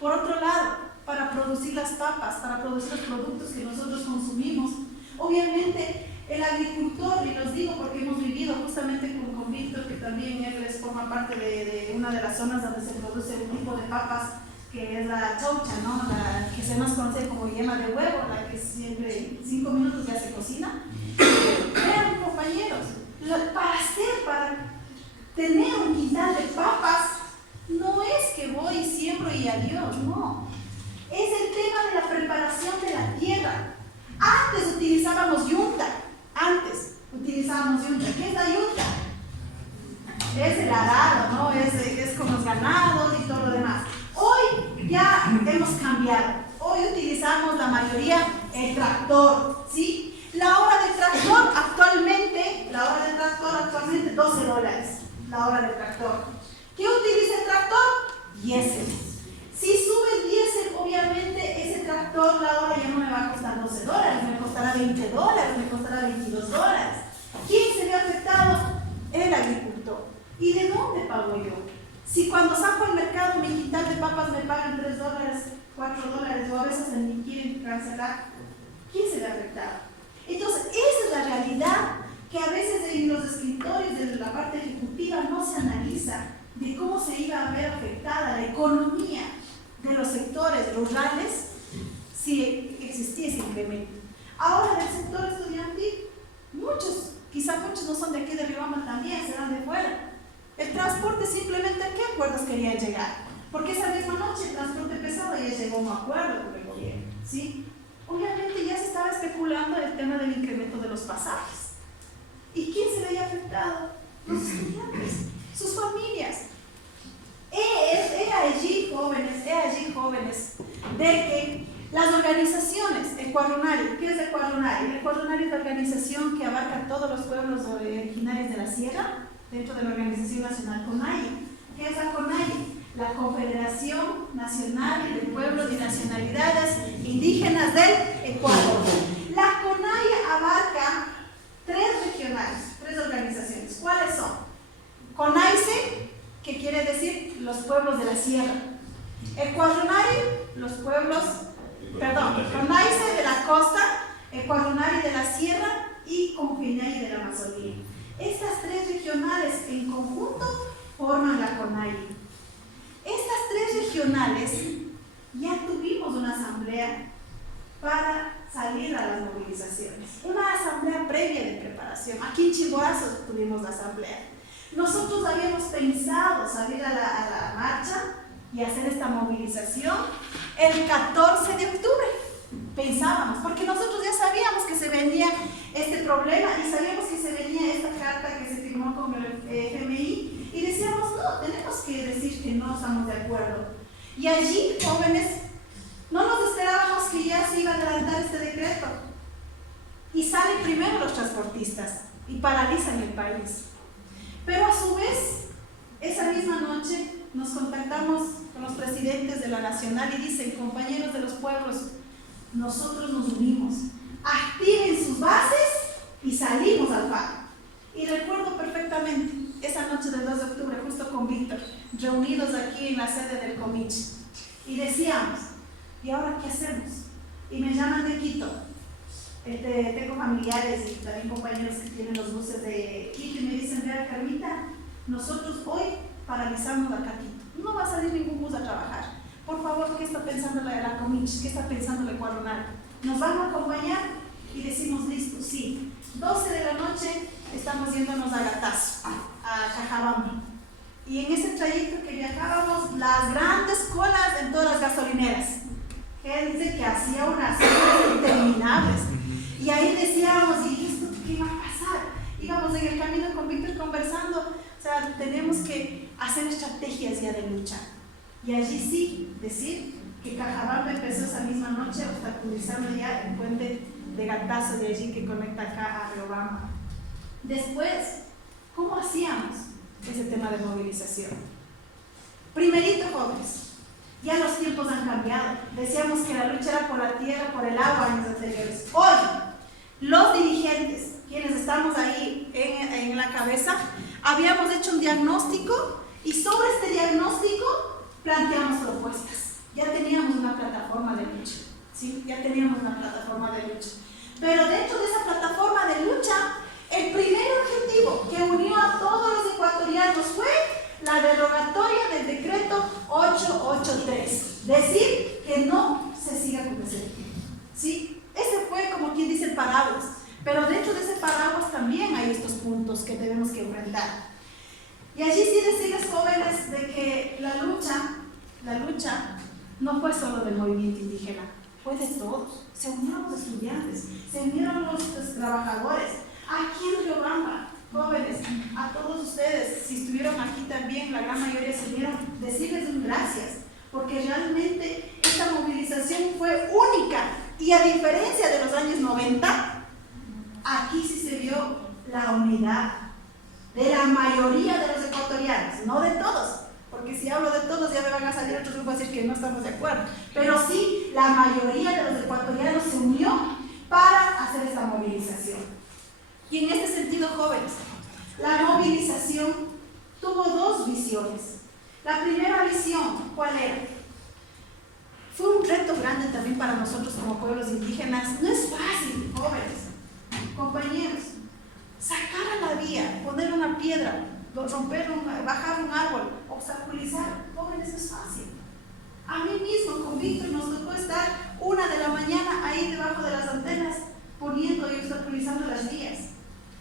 Por otro lado, para producir las papas, para producir los productos que nosotros consumimos, obviamente el agricultor, y los digo porque hemos vivido justamente con Víctor, que también él forma parte de una de las zonas donde se produce un tipo de papas, que es la chaucha, ¿no? La que se nos conoce como yema de huevo, la que siempre en 5 minutos ya se cocina. Vean, compañeros, para tener un quintal de papas, no es que voy y siembro y adiós, no. Es el tema de la preparación de la tierra. Antes utilizábamos yunta. ¿Qué es la yunta? Es el arado, ¿no? Es con los ganados y todo lo demás. Hoy ya hemos cambiado. Hoy utilizamos la mayoría el tractor, ¿sí? La hora del tractor actualmente, $12. La hora del tractor. ¿Qué utiliza el tractor? Diésel. Si sube el diésel, obviamente ese tractor la hora ya no me va a costar $12, me costará $20, me costará $22. ¿Quién se ve afectado? El agricultor. ¿Y de dónde pago yo? Si cuando saco al mercado mi quintal de papas me pagan $3, $4 o a veces ni quieren cancelar, ¿quién se ve afectado? Entonces, esa es la realidad que a veces en los escritorios de la parte ejecutiva no se analiza de cómo se iba a ver afectada la economía de los sectores rurales si existía ese incremento. Ahora del sector estudiantil, quizá muchos no son de aquí de Riobamba también, serán de fuera. El transporte simplemente, ¿a qué acuerdos querían llegar? Porque esa misma noche el transporte pesado ya llegó a un acuerdo con el gobierno, ¿sí? Obviamente ya se estaba especulando el tema del incremento de los pasajes. ¿Y quién se veía afectado? Los estudiantes, sus familias. He allí, jóvenes, de que las organizaciones, Ecuadronari, ¿qué es Ecuadronari? El Ecuadronari es la organización que abarca todos los pueblos originarios de la sierra, dentro de la Organización Nacional CONAIE. ¿Qué es la CONAIE? La Confederación Nacional de Pueblos y Nacionalidades Indígenas del Ecuador. La CONAIE abarca 3 regionales, 3 organizaciones. ¿Cuáles son? CONAICE, que quiere decir los pueblos de la sierra. Ecuadronari, los pueblos, CONAICE de la costa, Ecuadronari de la sierra y Confinay de la Amazonía. Estas 3 regionales en conjunto forman la CONAIE. Estas 3 regionales ya tuvimos una asamblea para salir a las movilizaciones. Una asamblea previa de preparación. Aquí en Chimborazo tuvimos la asamblea. Nosotros habíamos pensado salir a la marcha y hacer esta movilización el 14 de octubre. Pensábamos, porque nosotros ya sabíamos que se venía este problema y sabíamos que se venía esta carta que se firmó con el FMI y decíamos, no, tenemos que decir que no estamos de acuerdo. Y allí, jóvenes, no nos esperábamos que ya se iba a adelantar este decreto. Y salen primero los transportistas y paralizan el país. Pero a su vez, esa misma noche nos contactamos con los presidentes de la Nacional y dicen, compañeros de los pueblos, nosotros nos unimos, activen sus bases y salimos al paro. Y recuerdo perfectamente esa noche del 2 de octubre, justo con Víctor, reunidos aquí en la sede del Comich, y decíamos, ¿y ahora qué hacemos? Y me llaman de Quito. Tengo familiares y también compañeros que tienen los buses de Quito y me dicen, vea Carmita, nosotros hoy paralizamos acá Quito, no va a salir ningún bus a trabajar. Por favor, ¿qué está pensando la Comich? ¿Qué está pensando la Ecuadronari? ¿Nos van a acompañar? Y decimos, listo, sí. 12 de la noche estamos yéndonos a Gatazo, a Cajabamba. Y en ese trayecto que viajábamos, las grandes colas en todas las gasolineras. Gente que hacía unas colas interminables. Y ahí decíamos, ¿y esto qué va a pasar? Íbamos en el camino con Víctor conversando, o sea, tenemos que hacer estrategias ya de lucha. Y allí sí, decir que Cajabamba empezó esa misma noche obstaculizando ya el puente de Gatazo de allí que conecta acá a Riobamba. Después, ¿cómo hacíamos ese tema de movilización? Primerito, jóvenes, ya los tiempos han cambiado. Decíamos que la lucha era por la tierra, por el agua años anteriores. Hoy, los dirigentes, quienes estamos ahí en la cabeza, habíamos hecho un diagnóstico y sobre este diagnóstico planteamos propuestas. Ya teníamos una plataforma de lucha, ¿sí? Ya teníamos una plataforma de lucha. Pero dentro de esa plataforma de lucha, el primer objetivo que unió a todos los ecuatorianos fue la derogatoria del decreto 883. Decir que no se siga con ese decreto, ¿sí? Ese fue como quien dice el paraguas. Pero dentro de ese paraguas también hay estos puntos que tenemos que enfrentar. Y allí sí decirles, jóvenes, de que la lucha no fue solo del movimiento indígena, fue de todos. Se unieron los estudiantes, se unieron los trabajadores. Aquí en Riobamba, jóvenes, a todos ustedes, si estuvieron aquí también, la gran mayoría se unieron, decirles un gracias, porque realmente esta movilización fue única. Y a diferencia de los años 90, aquí sí se vio la unidad de la mayoría de los ecuatorianos, no de todos, porque si hablo de todos ya me van a salir otros grupos a decir que no estamos de acuerdo, pero sí la mayoría de los ecuatorianos se unió para hacer esta movilización. Y en este sentido, jóvenes, la movilización tuvo 2 visiones. La primera visión, ¿cuál era? Fue un reto grande también para nosotros como pueblos indígenas. No es fácil, jóvenes, compañeros, sacar a la vía, poner una piedra, bajar un árbol, obstaculizar, jóvenes, no es fácil. A mí mismo, con Víctor, nos tocó estar 1 de la mañana ahí debajo de las antenas, poniendo y obstaculizando las vías.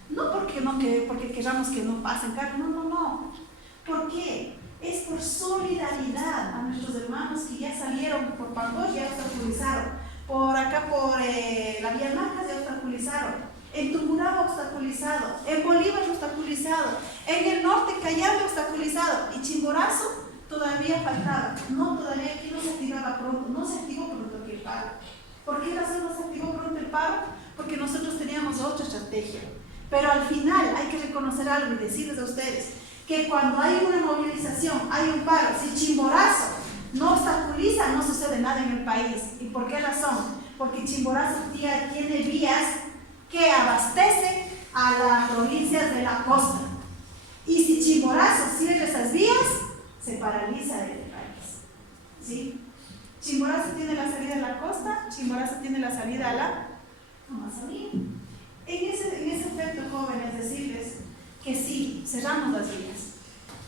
No porque queramos que no pasen carros, no. ¿Por qué? Es por solidaridad a nuestros hermanos que ya salieron por Pangoy, ya obstaculizaron. Por acá, por la Vía Macas, ya obstaculizaron. en Tungurahua obstaculizado, en Bolívar obstaculizado, en el norte Cayambe obstaculizado, y Chimborazo todavía faltaba. No, todavía aquí no se activaba pronto, no se activó pronto aquí el paro. ¿Por qué razón no se activó pronto el paro? Porque nosotros teníamos otra estrategia. Pero al final hay que reconocer algo y decirles a ustedes que cuando hay una movilización, hay un paro, si Chimborazo no obstaculiza, no sucede nada en el país. ¿Y por qué razón? Porque Chimborazo tiene vías que abastecen a las provincias de la costa. Y si Chimborazo cierra esas vías, se paraliza el país. ¿Sí? Chimborazo tiene la salida a la costa, Chimborazo tiene la salida a la Amazonía. En ese efecto, jóvenes, decirles que sí, cerramos las vías.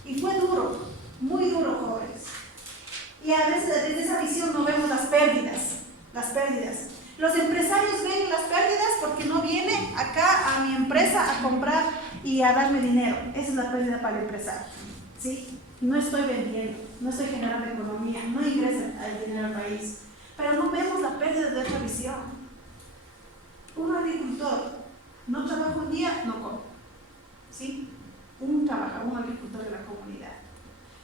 Y fue duro, muy duro, jóvenes. Y a veces desde esa visión no vemos las pérdidas. Los empresarios ven las pérdidas porque no viene acá a mi empresa a comprar y a darme dinero. Esa es la pérdida para el empresario. ¿Sí? No estoy vendiendo, no estoy generando economía, no ingresa el dinero al país. Pero no vemos la pérdida de otra visión. Un agricultor no trabaja un día, no come. ¿Sí? Un agricultor de la comunidad.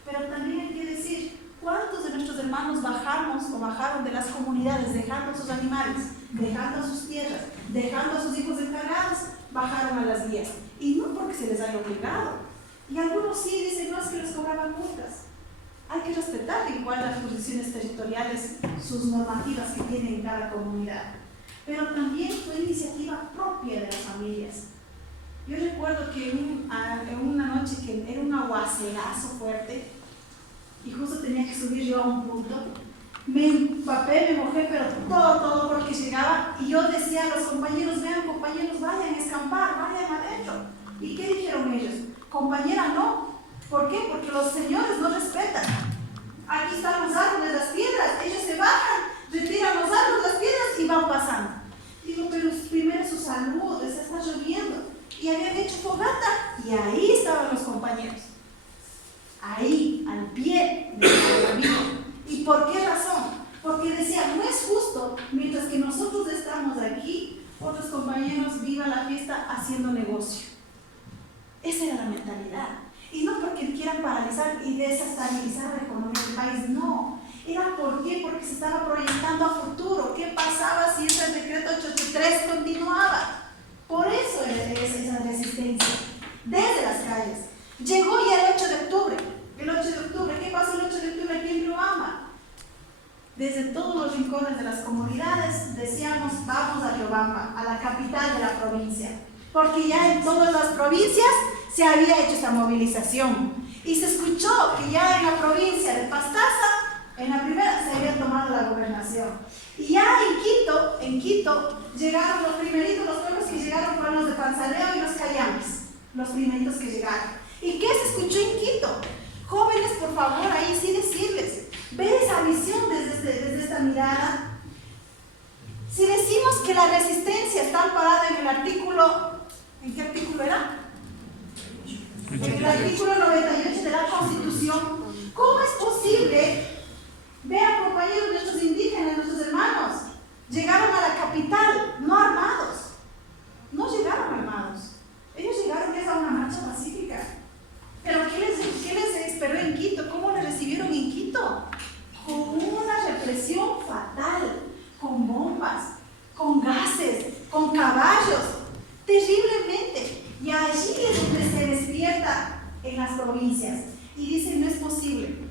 Pero también hay que decir, ¿cuántos de nuestros hermanos bajaron de las comunidades, dejando a sus animales, dejando a sus tierras, dejando a sus hijos encargados, bajaron a las vías? Y no porque se les haya obligado. Y algunos sí dicen, no, es que les cobraban multas. Hay que respetar igual las posiciones territoriales, sus normativas que tienen en cada comunidad. Pero también fue iniciativa propia de las familias. Yo recuerdo que en una noche que era un aguacerazo fuerte, y justo tenía que subir yo a un punto, me empapé, me mojé, pero todo porque llegaba, y yo decía a los compañeros, vean compañeros, vayan a escampar, vayan adentro. ¿Y qué dijeron ellos? Compañera, no. ¿Por qué? Porque los señores no respetan. Aquí están los árboles, las piedras, ellos se bajan, retiran los árboles, las piedras y van pasando. Digo, pero primero su salud, se está lloviendo. Y habían hecho fogata, y ahí estaban los compañeros. Ahí, al pie de la vida. ¿Y por qué razón? Porque decía, no es justo, mientras que nosotros estamos aquí, otros compañeros vivan la fiesta haciendo negocio. Esa era la mentalidad. Y no porque quieran paralizar y desestabilizar la economía del país, no. Era ¿por qué? Porque se estaba proyectando a futuro. ¿Qué pasaba si ese decreto 883 continuaba? Por eso era esa resistencia. Desde las calles. Llegó ya el 8 de octubre. El 8 de octubre, ¿qué pasó el 8 de octubre aquí en Riobamba? Desde todos los rincones de las comunidades decíamos, vamos a Riobamba, a la capital de la provincia. Porque ya en todas las provincias se había hecho esta movilización. Y se escuchó que ya en la provincia de Pastaza, en la primera, se había tomado la gobernación. Y ya en Quito, llegaron los primeritos, los pueblos que llegaron fueron los de Panzaleo y los Cayambes. Los primeritos que llegaron. ¿Y qué se escuchó en Quito? Jóvenes, por favor, ahí sí decirles, ver esa visión desde esta mirada. Si decimos que la resistencia está amparada en el artículo, ¿en qué artículo era? En el artículo 98 de la Constitución, ¿cómo es posible? Vean, compañeros, nuestros indígenas, nuestros hermanos, llegaron a la capital, no armados. No llegaron armados. Ellos llegaron a una marcha pacífica. Pero ¿qué les esperó en Quito? ¿Cómo les recibieron en Quito? Con una represión fatal, con bombas, con gases, con caballos, terriblemente. Y allí es donde se despierta en las provincias. Y dicen, no es posible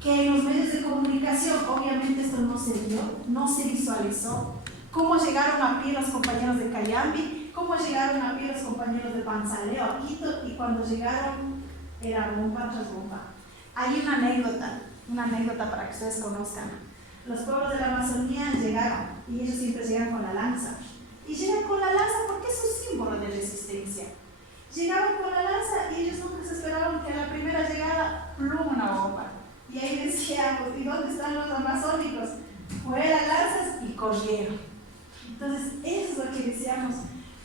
que en los medios de comunicación, obviamente esto no se vio, no se visualizó. ¿Cómo llegaron a pie los compañeros de Cayambe? ¿Cómo llegaron a pie los compañeros de Panzaleo a Quito? Y cuando llegaron, era bomba tras bomba. Hay una anécdota para que ustedes conozcan. Los pueblos de la Amazonía llegaron, y ellos siempre llegan con la lanza. Y llegan con la lanza porque es un símbolo de resistencia. Llegaban con la lanza y ellos nunca se esperaban que a la primera llegada, plum, una bomba. Y ahí decíamos, ¿y dónde están los amazónicos? Fuera lanzas y corrieron. Entonces, eso es lo que decíamos.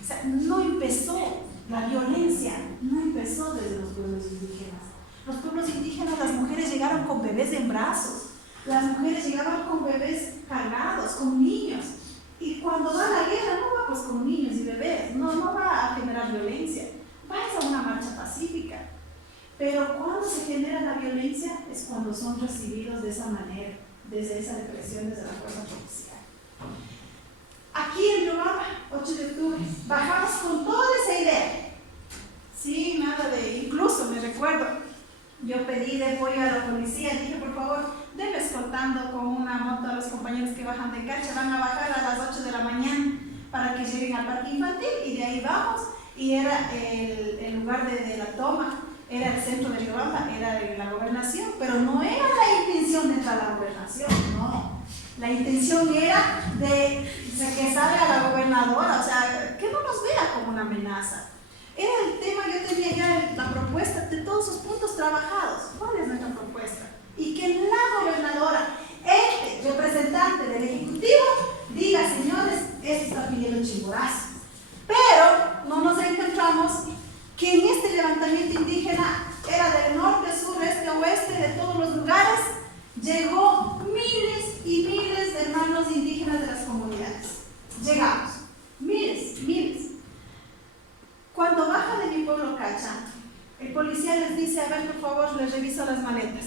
O sea, no empezó la violencia, no empezó desde los pueblos indígenas. Los pueblos indígenas, las mujeres llegaron con bebés en brazos, las mujeres llegaban con bebés cargados, con niños. Y cuando va la guerra, no va pues con niños y bebés, no va a generar violencia, vais a una marcha pacífica. Pero cuando se genera la violencia es cuando son recibidos de esa manera, desde esa represión, desde la fuerza policial. Aquí en Riobamba, 8 de octubre, bajamos con toda esa idea. Sí, nada de, incluso me recuerdo, yo pedí de apoyo a la policía, dije por favor, denme escoltando con una moto a los compañeros que bajan de Cacha, van a bajar a las 8 de la mañana para que lleguen al parque infantil y de ahí vamos. Y era el lugar de la toma, era el centro de Riobamba, era la gobernación, pero no era la intención de entrar a la gobernación, no. La intención era de que salga la gobernadora, o sea, que no nos vea como una amenaza. Era el tema, yo tenía ya la propuesta de todos sus puntos trabajados. ¿Cuál es nuestra propuesta? Y que la gobernadora, este representante del Ejecutivo, diga, señores, esto está pidiendo Chimborazo. Pero no nos encontramos que en este levantamiento indígena era del norte, sur, este, oeste, de todos los lugares, llegó miles y miles de hermanos indígenas de las comunidades. Llegamos, miles. Cuando baja de mi pueblo Cacha, el policía les dice, a ver, por favor, les reviso las maletas.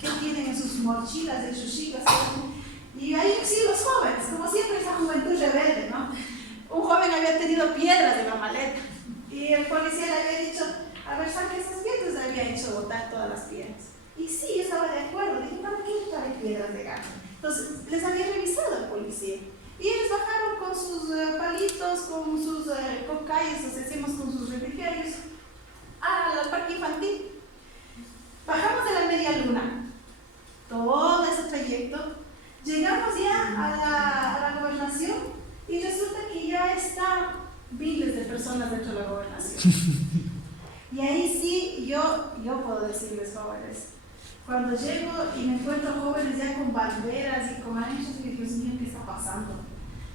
¿Qué tienen en sus mochilas, en sus chicas? Y ahí sí los jóvenes, como siempre esa juventud rebelde, ¿no? Un joven había tenido piedras de la maleta y el policía le había dicho, a ver, saque esas piedras, le había hecho botar todas las piedras. Y sí, yo estaba de acuerdo, dije, ¿para qué trae piedras de gana? Entonces, les había revisado el policía. Y ellos bajaron con sus palitos, con sus cocayas, o sea, decimos con sus refrigerios, al parque infantil. Bajamos de la media luna, todo ese trayecto, llegamos ya a la gobernación y resulta que ya están miles de personas dentro de la gobernación. Y ahí sí, yo puedo decirles, jóvenes, cuando llego y me encuentro jóvenes ya con banderas y con anchos, digo, Dios mío, ¿qué está pasando?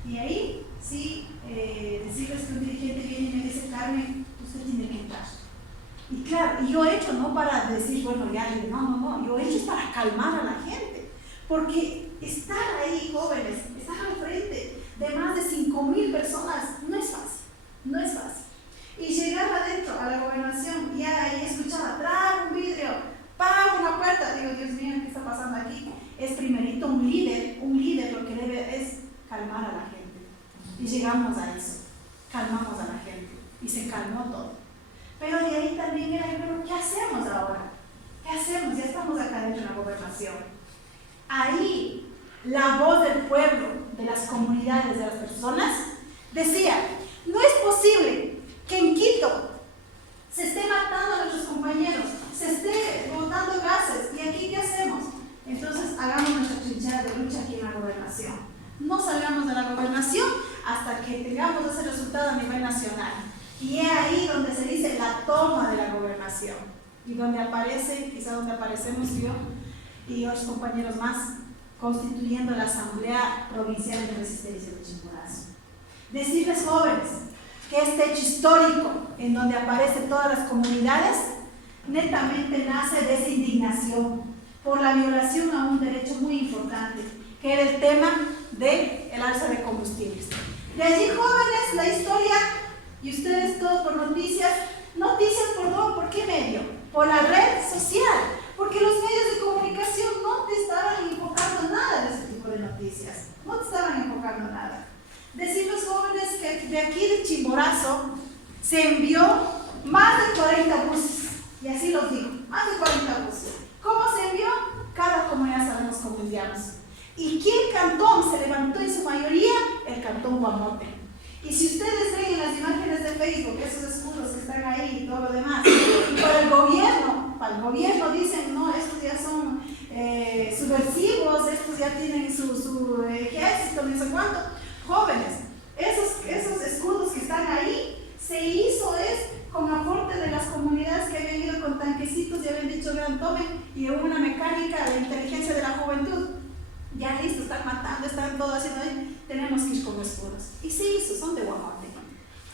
Y ahí sí, decirles que un dirigente viene y me dice, Carmen, usted tiene que entrar. Y claro, y yo he hecho no para decir, bueno, ya, no, yo he hecho para calmar a la gente. Porque estar ahí, jóvenes, estar al frente de más de 5,000 personas, no es fácil. Y llegar adentro a la gobernación, ya ahí escuchaba, trae un vidrio, paga una puerta. Digo, Dios mío, ¿qué está pasando aquí? Es primerito un líder lo que debe es calmar a la gente. Y llegamos a eso, calmamos a la gente y se calmó todo. Pero de ahí también era, pero ¿qué hacemos ahora? ¿Qué hacemos? Ya estamos acá dentro de la gobernación. Ahí la voz del pueblo, de las comunidades, de las personas, decía, no es posible que en Quito se esté matando a nuestros compañeros, se esté botando gases, ¿y aquí qué hacemos? Entonces hagamos nuestra trinchera de lucha aquí en la gobernación. No salgamos de la gobernación hasta que tengamos ese resultado a nivel nacional. Y es ahí donde se dice la toma de la gobernación. Y donde aparece, quizá donde aparecemos yo y otros compañeros más, constituyendo la Asamblea Provincial de Resistencia de Chimborazo. Decirles, jóvenes, que este hecho histórico, en donde aparecen todas las comunidades, netamente nace de esa indignación por la violación a un derecho muy importante, que era el tema del alza de combustibles. De allí, jóvenes, la historia, y ustedes todos por noticias ¿por qué medio? Por la red social, porque los medios de comunicación no te estaban enfocando nada de ese tipo de noticias, no te estaban enfocando nada. Decir los jóvenes que de aquí de Chimborazo se envió más de 40 buses, y así los digo, más de 40 buses. ¿Cómo se envió? Cada comunidad sabemos cómo enviamos. ¿Y qué cantón se levantó en su mayoría? El cantón Guamote. Y si ustedes ven en las imágenes de Facebook, esos escudos que están ahí y todo lo demás, y para el gobierno dicen, no, estos ya son subversivos, estos ya tienen su ejército, no sé cuánto. Jóvenes, esos escudos que están ahí, se hizo con aporte de las comunidades que habían ido con tanquecitos y habían dicho, vean, tomen, y hubo una mecánica, la inteligencia de la juventud. Ya listo, están matando, están todo haciendo ahí, tenemos que ir con escudos. Y se hizo, son de Guamote.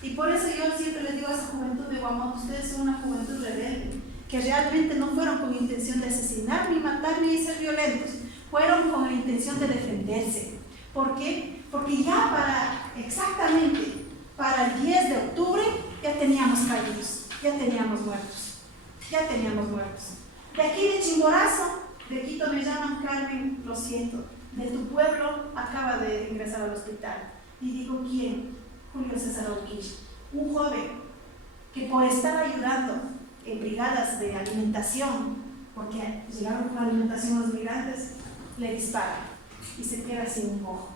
Y por eso yo siempre les digo a esa juventud de Guamote, ustedes son una juventud rebelde, que realmente no fueron con intención de asesinar, ni matar, ni ser violentos, fueron con la intención de defenderse. ¿Por qué? Porque ya para exactamente para el 10 de octubre ya teníamos caídos, ya teníamos muertos. De aquí de Chimborazo, de Quito me llaman: Carmen, lo siento, de tu pueblo acaba de ingresar al hospital. Y digo, ¿quién? Julio César Urquiza, un joven que por estar ayudando en brigadas de alimentación, porque llegaron con alimentación a los migrantes, le disparan y se queda sin un ojo.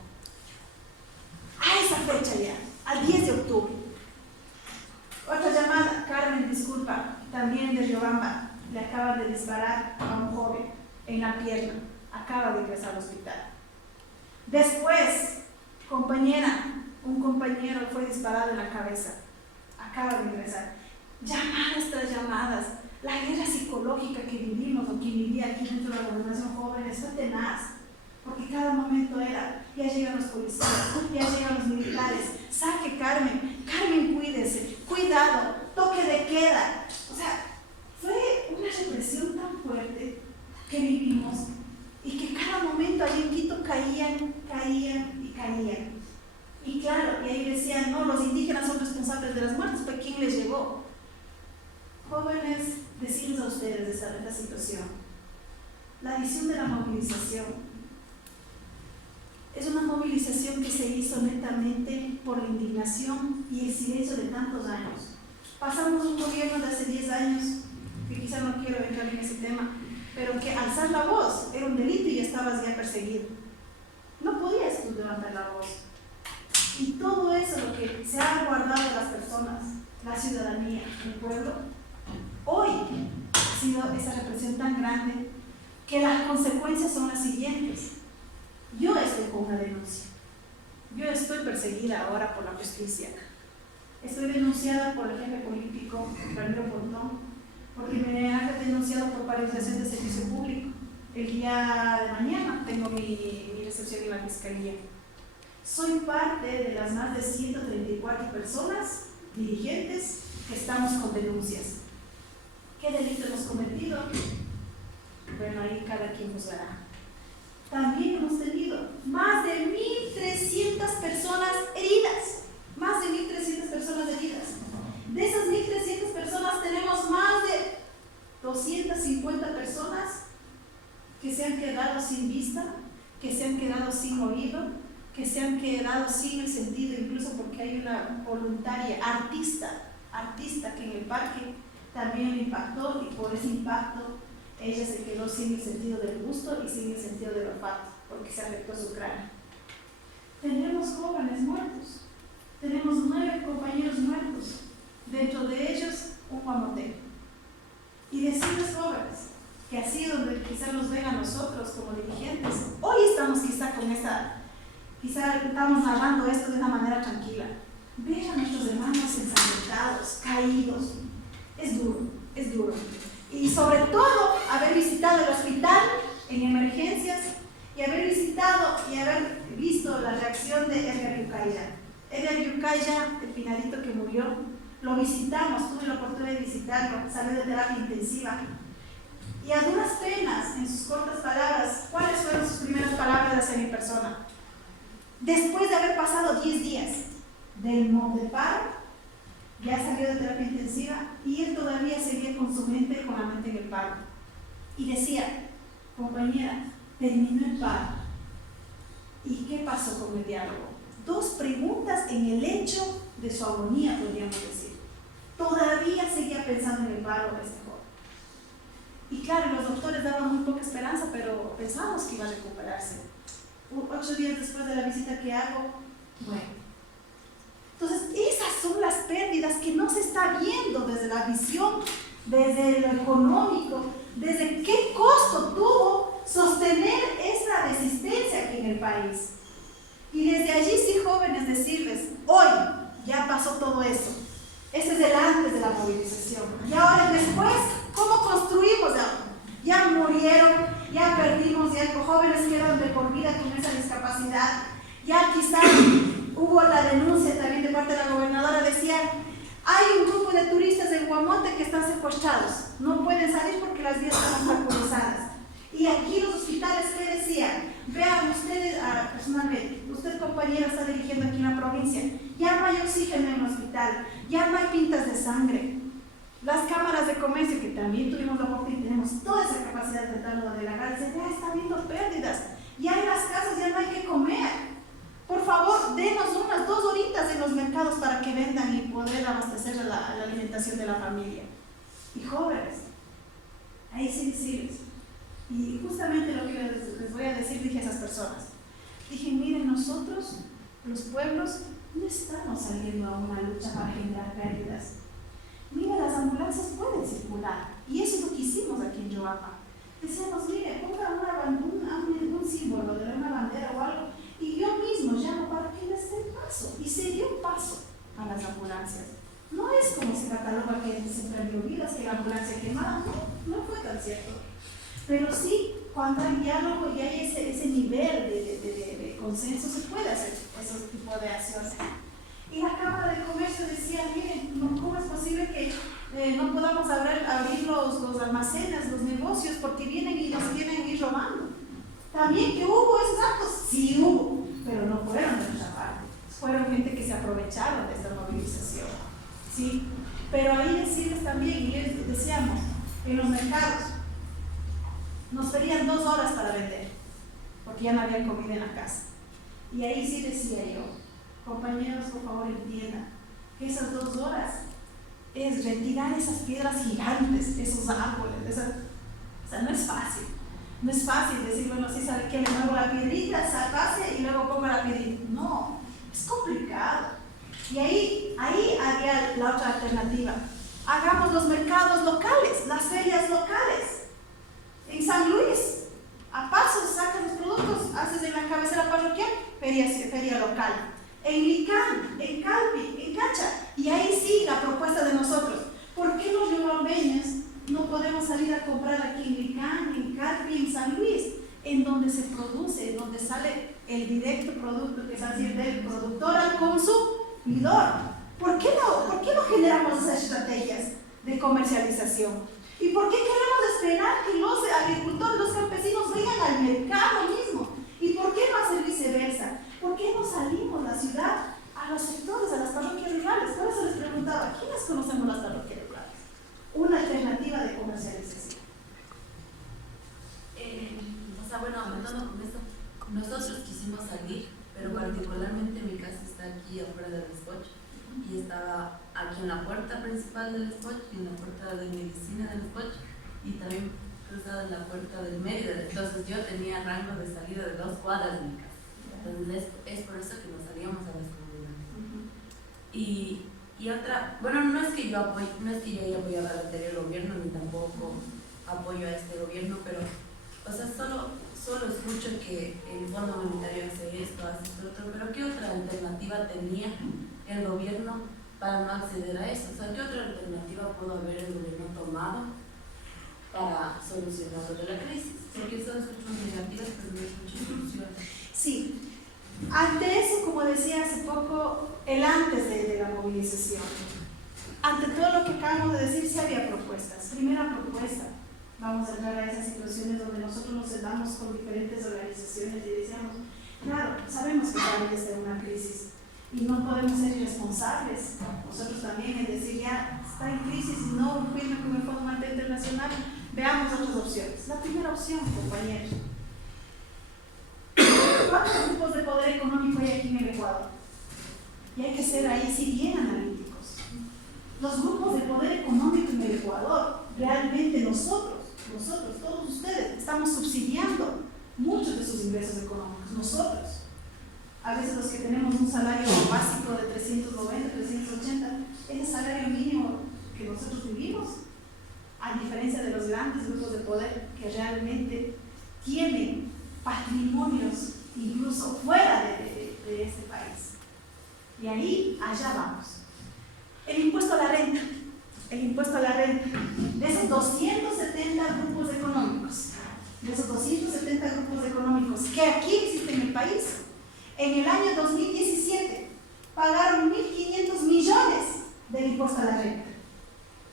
A esa fecha ya, al 10 de octubre. Otra llamada: Carmen, disculpa, también de Riobamba, le acaban de disparar a un joven en la pierna, acaba de ingresar al hospital. Después, un compañero fue disparado en la cabeza, acaba de ingresar. Llamadas tras llamadas. La guerra psicológica que vivimos, o que vivía aquí dentro de la Gobernación Jóvenes, fue tenaz, porque cada momento era: ya llegan los policías, ya llegan los militares, saque Carmen, cuídese, cuidado, toque de queda. O sea, fue una represión tan fuerte que vivimos, y que cada momento allí en Quito caían. Y claro, y ahí decían: no, los indígenas son responsables de las muertes, pero ¿quién les llevó? Jóvenes, decirles a ustedes de esta situación, la visión de la movilización es una movilización que se hizo netamente por la indignación y el silencio de tantos años. Pasamos un gobierno de hace 10 años, que quizá no quiero entrar en ese tema, pero que alzar la voz era un delito y estabas ya perseguido. No podías tú levantar la voz. Y todo eso, lo que se ha guardado de las personas, la ciudadanía, el pueblo, hoy ha sido esa represión tan grande que las consecuencias son las siguientes. Yo estoy con una denuncia. Yo estoy perseguida ahora por la justicia. Estoy denunciada por el jefe político, Ramiro Pontón, porque me ha denunciado por paralización de servicio público. El día de mañana tengo mi recepción en la fiscalía. Soy parte de las más de 134 personas, dirigentes, que estamos con denuncias. ¿Qué delito hemos cometido? Bueno, ahí cada quien juzgará. También hemos tenido más de 1.300 personas heridas. Más de 1.300 personas heridas. De esas 1.300 personas tenemos más de 250 personas que se han quedado sin vista, que se han quedado sin oído, que se han quedado sin el sentido, incluso porque hay una voluntaria artista que en el parque también le impactó, y por ese impacto ella se quedó sin el sentido del gusto y sin el sentido del olfato, porque se afectó su cráneo. Tenemos jóvenes muertos, tenemos 9 compañeros muertos, dentro de ellos un guamotero. Y decirles, jóvenes, que así donde quizás nos ven a nosotros como dirigentes, hoy estamos quizá estamos narrando esto de una manera tranquila. Ver a nuestros hermanos ensangrentados, caídos, es duro. Y sobre todo, haber visitado el hospital en emergencias y haber visitado y haber visto la reacción de Edgar Yucaya. Edgar Yucaya, el finalito que murió, lo visitamos, tuve la oportunidad de visitarlo, salió de terapia intensiva. Y a duras penas, en sus cortas palabras, ¿cuáles fueron sus primeras palabras hacia mi persona? Después de haber pasado 10 días del paro, ya salió de terapia intensiva y él todavía seguía con su mente, con la mente en el paro. Y decía: compañera, terminó el paro. ¿Y qué pasó con el diálogo? 2 preguntas en el hecho de su agonía, podríamos decir. Todavía seguía pensando en el paro de este joven. Y claro, los doctores daban muy poca esperanza, pero pensábamos que iba a recuperarse. 8 días después de la visita que hago, bueno. Entonces, esas son las pérdidas que no se está viendo desde la visión, desde lo económico, desde qué costo tuvo sostener esa resistencia aquí en el país. Y desde allí, sí, jóvenes, decirles: hoy ya pasó todo eso. Ese es el antes de la movilización. Y ahora, después, ¿cómo construimos? Ya murieron, ya perdimos, ya jóvenes quedan de por vida con esa discapacidad. Ya quizás hubo la denuncia también de parte de la gobernadora, decía: hay un grupo de turistas en Huamote que están secuestrados, no pueden salir porque las vías están obstaculizadas. Y aquí los hospitales, ¿qué decían? Vean ustedes, personalmente, usted, compañera, está dirigiendo aquí en la provincia, ya no hay oxígeno en el hospital, ya no hay pintas de sangre. Las cámaras de comercio, que también tuvimos la oportunidad y tenemos toda esa capacidad de tratarlo de la gana, ya está habiendo pérdidas, ya en las casas ya no hay que comer. Por favor, denos unas 2 horitas en los mercados para que vendan y poder abastecer la alimentación de la familia. Y jóvenes, ahí sí decirles. Y justamente lo que les voy a decir, dije a esas personas. Dije, miren, nosotros, los pueblos, no estamos saliendo a una lucha para generar pérdidas. Mira, las ambulancias pueden circular. Y eso es lo que hicimos aquí en Yoapa. Decíamos, mire, ponga un símbolo de una bandera o algo, y yo mismo llamo para que les dé paso. Y se dio paso a las ambulancias. No es como se cataloga que se perdió vidas, que la ambulancia quemada, no fue tan cierto. Pero sí, cuando hay diálogo y hay ese nivel de consenso, se puede hacer esos tipos de acciones. Y la Cámara de Comercio decía, miren, ¿cómo es posible que no podamos abrir los almacenes, los negocios, porque vienen y nos quieren ir robando? También que hubo esos actos, sí hubo, pero no fueron de nuestra parte. Fueron gente que se aprovecharon de esta movilización. ¿Sí? Pero ahí decirles también, y les decíamos, en los mercados, nos pedían 2 horas para vender, porque ya no había comida en la casa. Y ahí sí decía yo, compañeros, por favor entiendan que esas 2 horas es retirar esas piedras gigantes, esos árboles, o sea, no es fácil. No es fácil decir, bueno, sí sabe que le muevo la piedrita, pase y luego pongo la piedrita. No, es complicado. Y ahí había la otra alternativa. Hagamos los mercados locales, las ferias locales. En San Luis, a pasos, sacas los productos, haces en la cabecera parroquial, feria local. En Licán, en Calpi, en Cacha. Y ahí sí la propuesta de nosotros. ¿Por qué los riobambeños no podemos salir a comprar aquí en Licán, en Calpi, en San Luis? En donde se produce, en donde sale el directo producto, que es decir, del productor al consumidor. ¿Por qué no generamos esas estrategias de comercialización? ¿Y por qué queremos esperar que los agricultores, los campesinos vengan al mercado mismo? ¿Y por qué no hacer viceversa? ¿Por qué no salimos a la ciudad, a los sectores, a las parroquias rurales? Por eso les preguntaba, ¿quiénes conocemos las parroquias rurales? Una alternativa de comercialización. Bueno, hablando con esto, nosotros quisimos salir, pero particularmente mi casa está aquí afuera del Spoch y estaba aquí en la puerta principal del Spoch y en la puerta de medicina del Spoch y también cruzada en la puerta del medio. Entonces yo tenía rango de salida de 2 cuadras de mi casa. Entonces es por eso que nos salíamos a las comunidades. Y otra, bueno, no es que yo haya apoyado al anterior gobierno ni tampoco apoyo a este gobierno, pero o sea, solo escucho que el Fondo Monetario hace esto, pero ¿qué otra alternativa tenía el gobierno para no acceder a eso? O sea, ¿qué otra alternativa pudo haber el gobierno tomado para solucionar lo de la crisis? Porque son muchas negativas, pero no es mucha solución. Sí, ante eso, como decía hace poco, el antes de la movilización, ante todo lo que acabamos de decir, sí había propuestas. Primera propuesta, vamos a entrar a esas situaciones donde nosotros nos sentamos con diferentes organizaciones y decíamos, claro, sabemos que Cali está en una crisis y no podemos ser irresponsables. Nosotros también es decir, ya está en crisis y no firme con el Fondo Monetario Internacional, veamos otras opciones. La primera opción, compañeros, ¿cuántos grupos de poder económico hay aquí en el Ecuador? Y hay que ser ahí sí bien analíticos. Los grupos de poder económico en el Ecuador, realmente nosotros, todos ustedes, estamos subsidiando muchos de sus ingresos económicos. Nosotros, a veces los que tenemos un salario básico de 390, 380, es el salario mínimo que nosotros vivimos, a diferencia de los grandes grupos de poder que realmente tienen patrimonios incluso fuera de este país. Y ahí, allá vamos. El impuesto a la renta. De esos 270 grupos económicos, que aquí existen en el país, en el año 2017 pagaron 1.500 millones del impuesto a la renta.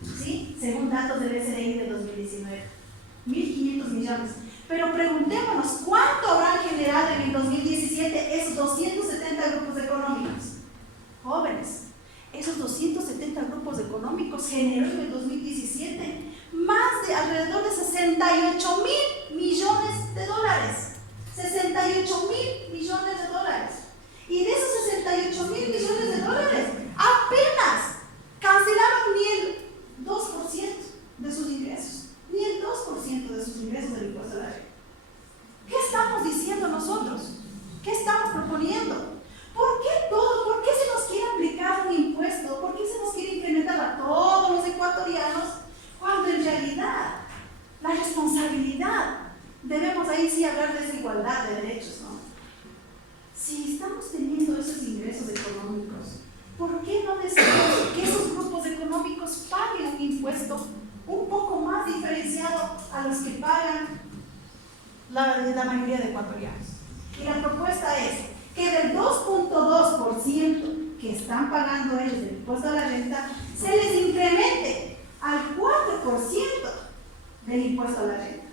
¿Sí? Según datos del SRI de 2019. 1.500 millones. Pero preguntémonos, ¿cuánto habrán generado en el 2017 esos 270 grupos económicos? generó en el 2017 más de alrededor de 68.000 millones de dólares. 68.000 millones de dólares. Y de esos 68.000 millones de dólares, apenas cancelaron ni el 2% de sus ingresos. Ni el 2% de sus ingresos del impuesto a la renta. ¿Qué estamos diciendo nosotros? ¿Qué estamos proponiendo? ¿Por qué todo? ¿Por qué se nos quiere aplicar un impuesto? ¿Por qué se nos quiere incrementar a todos los ecuatorianos? Cuando en realidad la responsabilidad, debemos ahí sí hablar de esa igualdad de derechos, ¿no? Si estamos teniendo esos ingresos económicos, ¿por qué no decimos que esos grupos económicos paguen un impuesto un poco más diferenciado a los que pagan la mayoría de ecuatorianos? Y la propuesta es que del 2.2% que están pagando ellos del impuesto a la renta, se les incremente al 4% del impuesto a la renta.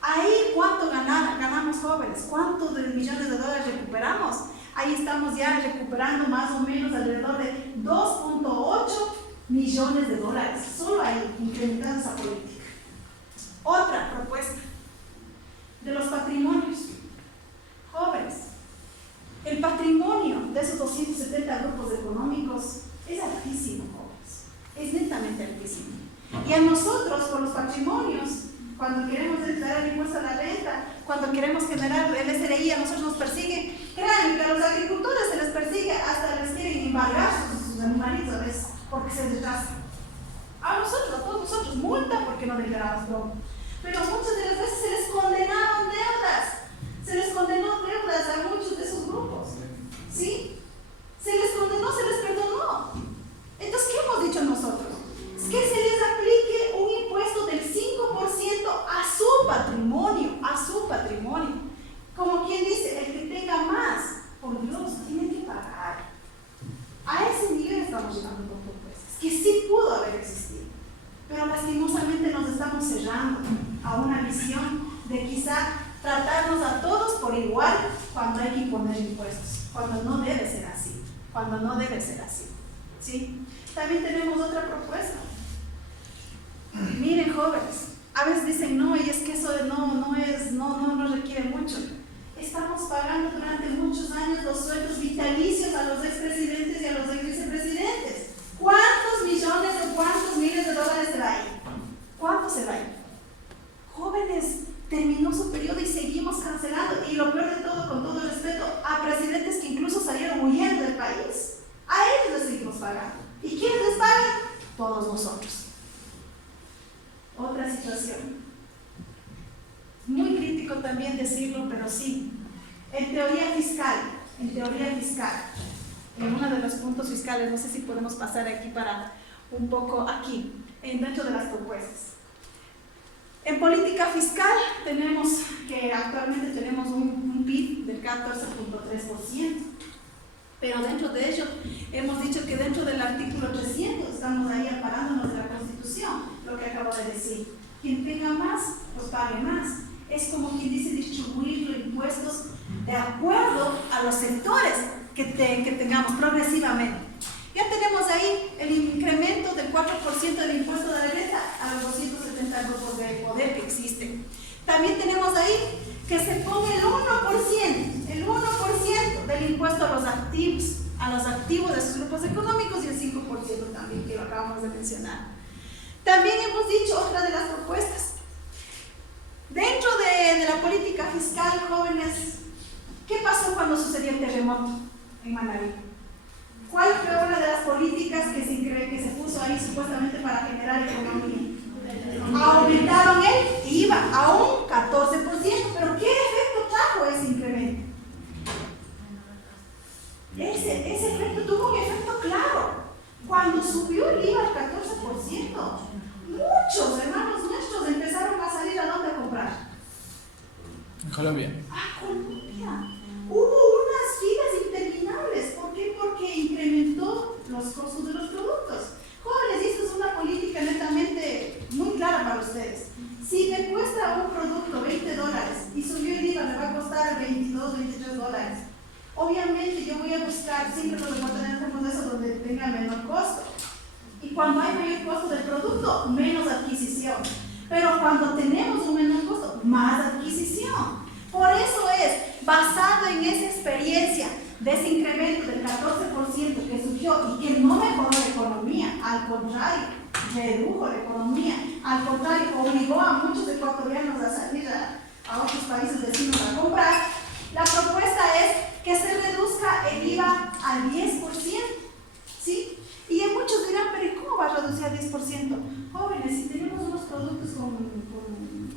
Ahí, ¿cuánto ganamos jóvenes? ¿Cuántos de millones de dólares recuperamos? Ahí estamos ya recuperando más o menos alrededor de 2.8 millones de dólares. Solo ahí, incrementando esa política. Otra propuesta de los patrimonios. Jóvenes, el patrimonio de esos 270 grupos económicos es altísimo, jóvenes. Es netamente altísimo. Y a nosotros, por los patrimonios, cuando queremos declarar el impuesto a la renta, cuando queremos generar el SRI, a nosotros nos persiguen. Créanme que a los agricultores se les persigue, hasta les quieren embargar sus animalitos a veces, porque se retrasa. A nosotros, a todos nosotros, multa porque no declaramos todo. Pero muchas de las veces se les condenaron deudas. Se les condenó deudas a muchos de esos grupos. ¿Sí? Se les condenó, se les perdonó. Entonces, ¿qué hemos dicho nosotros? Es que se les aplique un impuesto del 5% a su patrimonio. Como quien dice, el que tenga más, por Dios, tiene que pagar. A ese nivel estamos llegando con propuestas, que sí pudo haber existido. Pero lastimosamente nos estamos cerrando a una visión de quizá tratarnos a todos por igual cuando hay que imponer impuestos, cuando no debe ser así, ¿sí? También tenemos otra propuesta. Miren, jóvenes, a veces dicen no, y es que eso no requiere mucho. Estamos pagando durante muchos años los sueldos vitalicios a los expresidentes y a los exvicepresidentes. ¿Cuántos millones o cuántos miles de dólares se va ahí? ¿Cuánto se va ahí? Jóvenes, terminó su periodo y seguimos cancelando. Y lo peor de todo, con todo respeto, a presidentes que incluso salieron huyendo del país. A ellos les seguimos pagando. ¿Y quiénes les pagan? Todos nosotros. Otra situación. Muy crítico también decirlo, pero sí. En teoría fiscal, en uno de los puntos fiscales, no sé si podemos pasar aquí para un poco aquí, dentro de las propuestas. En política fiscal tenemos que actualmente tenemos un PIB del 14.3%, pero dentro de ello hemos dicho que dentro del artículo 300 estamos ahí amparándonos de la Constitución, lo que acabo de decir. Quien tenga más, pues pague más. Es como quien dice distribuir los impuestos de acuerdo a los sectores que tengamos progresivamente. Ya tenemos ahí el incremento del 4% del impuesto de la renta a los 270 grupos de poder que existen. También tenemos ahí que se ponga el 1% del impuesto a los activos de sus grupos económicos y el 5% también, que lo acabamos de mencionar. También hemos dicho otra de las propuestas. Dentro de la política fiscal, jóvenes, ¿qué pasó cuando sucedió el terremoto en Manabí? ¿Cuál fue una de las políticas que se puso ahí supuestamente para generar economía? Aumentaron el IVA a un 14%, pero ¿qué efecto trajo ese incremento? Ese efecto tuvo un efecto claro. Cuando subió el IVA al 14%, muchos hermanos nuestros empezaron a salir a dónde a comprar. En Colombia. A Colombia. Hubo unas filas interminables. ¿Por qué? Porque incrementó los costos de los productos. Jóvenes, y esto es una política netamente muy clara para ustedes. Si me cuesta un producto $20 y subió el IVA, me va a costar $22, $23. Obviamente yo voy a buscar, siempre los ecuatorianos hacemos eso donde tenga menor costo. Y cuando hay mayor costo del producto, menos adquisición. Pero cuando tenemos un menor costo, más adquisición. Por eso es, basado en esa experiencia de ese incremento del 14% que surgió y que no mejoró la economía, al contrario, redujo la economía, al contrario, obligó a muchos ecuatorianos a salir a otros países vecinos a comprar, la propuesta es que se reduzca el IVA al 10%, ¿sí? Y muchos dirán, pero ¿y cómo va a reducir al 10%? Jóvenes, si tenemos unos productos con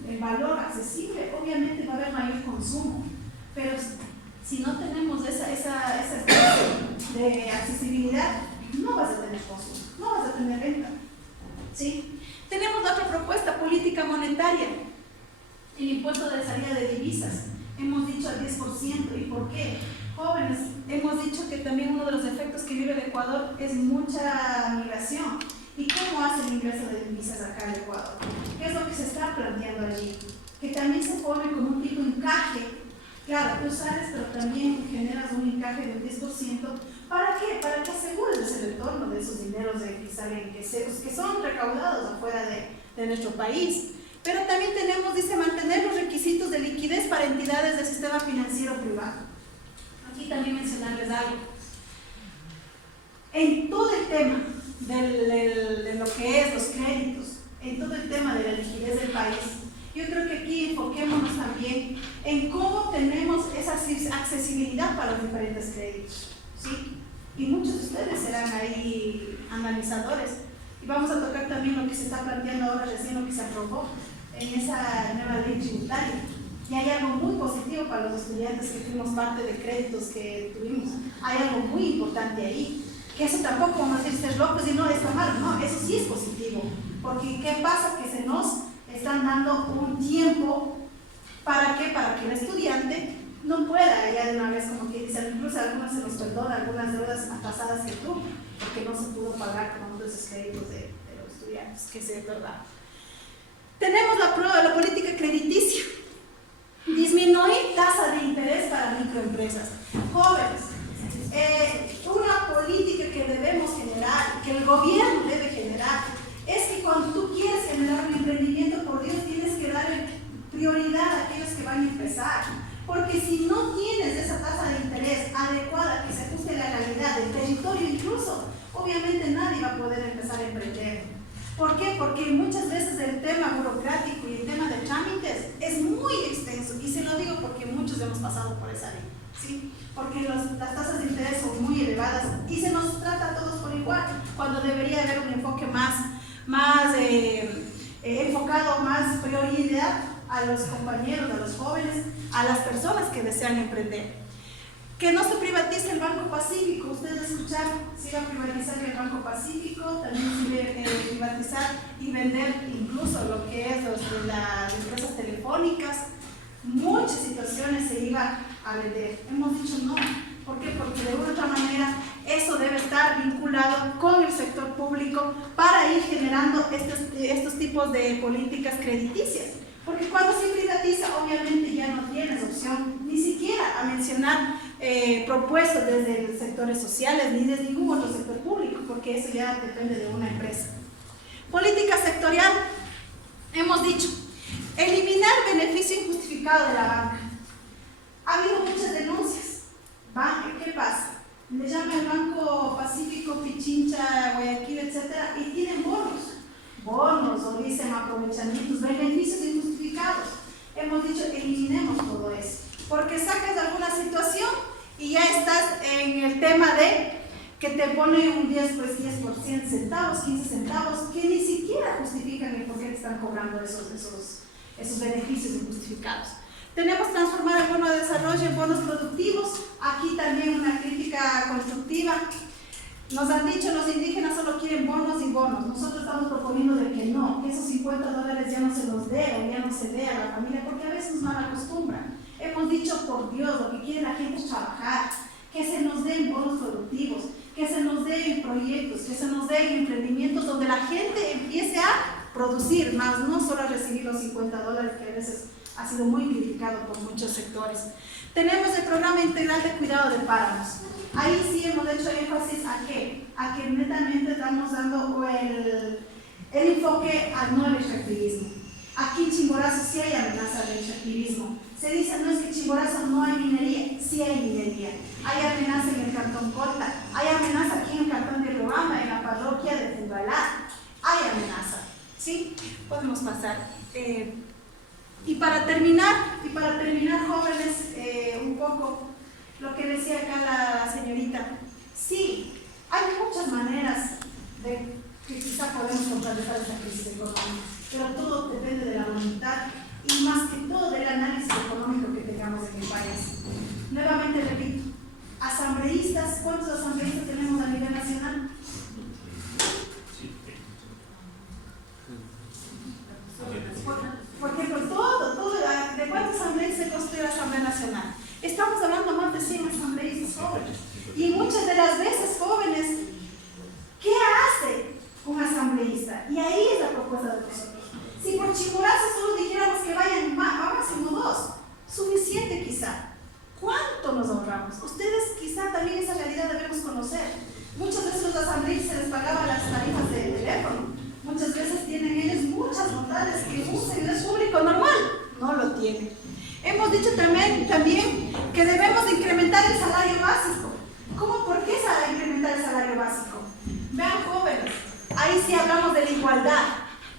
el valor accesible, obviamente va a haber mayor consumo, pero si no tenemos esa especie de accesibilidad, no vas a tener consumo, no vas a tener venta, ¿sí? Tenemos otra propuesta, política monetaria, el impuesto de salida de divisas, hemos dicho al 10%, ¿y por qué? Jóvenes, hemos dicho que también uno de los efectos que vive el Ecuador es mucha migración. ¿Y cómo hace el ingreso de divisas acá en Ecuador? ¿Qué es lo que se está planteando allí? Que también se pone como un tipo de encaje. Claro, tú sales, pero también generas un encaje del 10%. ¿Para qué? Para que asegures ese retorno de esos dineros que salen, que son recaudados afuera de nuestro país. Pero también tenemos, dice, mantener los requisitos de liquidez para entidades del sistema financiero privado. Aquí también mencionarles algo. En todo el tema de lo que es los créditos, en todo el tema de la liquidez del país, yo creo que aquí enfoquémonos también en cómo tenemos esa accesibilidad para los diferentes créditos, ¿sí? Y muchos de ustedes serán ahí analizadores. Y vamos a tocar también lo que se está planteando ahora recién, lo que se aprobó en esa nueva ley tributaria. Y hay algo muy positivo para los estudiantes que fuimos parte de créditos que tuvimos. Hay algo muy importante ahí. Que eso tampoco vamos a decir ser locos y no está mal, no, eso sí es positivo. Porque ¿qué pasa? Que se nos están dando un tiempo, ¿para qué? Para que el estudiante no pueda ya de una vez, como que dicen, incluso algunos se nos perdona algunas deudas atrasadas que tuvo, porque no se pudo pagar con todos esos créditos de los estudiantes, que sí es verdad. Tenemos la prueba de la política crediticia. Disminuir tasa de interés para microempresas. Jóvenes, una política que debemos generar, que el gobierno debe generar, es que cuando tú quieres generar un emprendimiento, por Dios, tienes que darle prioridad a aquellos que van a empezar. Porque si no tienes esa tasa de interés adecuada, que se ajuste a la realidad del territorio incluso, obviamente nadie va a poder empezar a emprender. ¿Por qué? Porque muchas veces el tema burocrático y el tema de trámites es muy extenso, y se lo digo porque muchos hemos pasado por esa ley, ¿sí? Porque las tasas de interés son muy elevadas y se nos trata a todos por igual, cuando debería haber un enfoque más enfocado, más prioridad a los compañeros, a los jóvenes, a las personas que desean emprender. Que no se privatice el Banco Pacífico. Ustedes escucharon, se iba a privatizar el Banco Pacífico, también se iba a privatizar y vender incluso lo que es de las empresas telefónicas. Muchas situaciones se iba a vender. Hemos dicho no. ¿Por qué? Porque de una u otra manera eso debe estar vinculado con el sector público para ir generando estos tipos de políticas crediticias. Porque cuando se privatiza, obviamente ya no tienes opción ni siquiera a mencionar propuestas desde los sectores sociales ni desde ningún otro sector público, porque eso ya depende de una empresa. Política sectorial, hemos dicho, eliminar beneficio injustificado de la banca. Ha habido muchas denuncias. ¿Qué pasa? Le llama el Banco Pacífico, Pichincha, Guayaquil, etcétera, y tienen bonos, o dicen aprovechamientos, beneficios injustificados. Hemos dicho, eliminemos todo eso, porque sacas alguna situación y ya estás en el tema de que te pone un 10 centavos, 15 centavos, que ni siquiera justifican el por qué te están cobrando esos beneficios injustificados. Tenemos transformar el bono de desarrollo en bonos productivos. Aquí también una crítica constructiva. Nos han dicho los indígenas solo quieren bonos y bonos. Nosotros estamos proponiendo de que no, que esos $50 ya no se los dé o ya no se dé a la familia, porque a veces nos mal acostumbran. Hemos dicho, por Dios, lo que quiere la gente es trabajar, que se nos den bonos productivos, que se nos den proyectos, que se nos den emprendimientos donde la gente empiece a producir más, no solo a recibir los $50 que a veces ha sido muy criticado por muchos sectores. Tenemos el programa integral de cuidado de páramos. Ahí sí hemos hecho énfasis a que netamente estamos dando el enfoque al no al extractivismo. Aquí en Chimborazo sí hay amenaza de extractivismo. Se dice, no es que en Chimborazo no hay minería, sí hay minería. Hay amenaza en el cantón Colta, hay amenaza aquí en el cantón de Riobamba, en la parroquia de Fundualá. Hay amenaza, ¿sí? Podemos pasar. Y para terminar, jóvenes, un poco lo que decía acá la señorita. Sí, hay muchas maneras de que quizá podemos contrarrestar esta crisis económica, pero todo depende de la voluntad y más que todo del análisis económico que tengamos en el país. Nuevamente repito, asambleístas, ¿cuántos asambleístas tenemos a nivel nacional? Por ejemplo, ¿de cuántos asambleístas se construye la Asamblea Nacional? Estamos hablando más de 100 asambleístas jóvenes. Y muchas de las veces jóvenes, ¿qué hace un asambleísta? Y ahí es la propuesta de nosotros. Si por Chimborazo solo dijéramos que vayan máximo 2, suficiente quizá. ¿Cuánto nos ahorramos? Ustedes quizá también esa realidad debemos conocer. Muchas veces los asambleístas se les pagaban las tarifas de teléfono. Muchas veces tienen ellos muchas bondades que un servidor público normal no lo tiene. Hemos dicho también que debemos incrementar el salario básico. ¿Cómo? ¿Por qué incrementar el salario básico? Vean, jóvenes, ahí sí hablamos de la igualdad.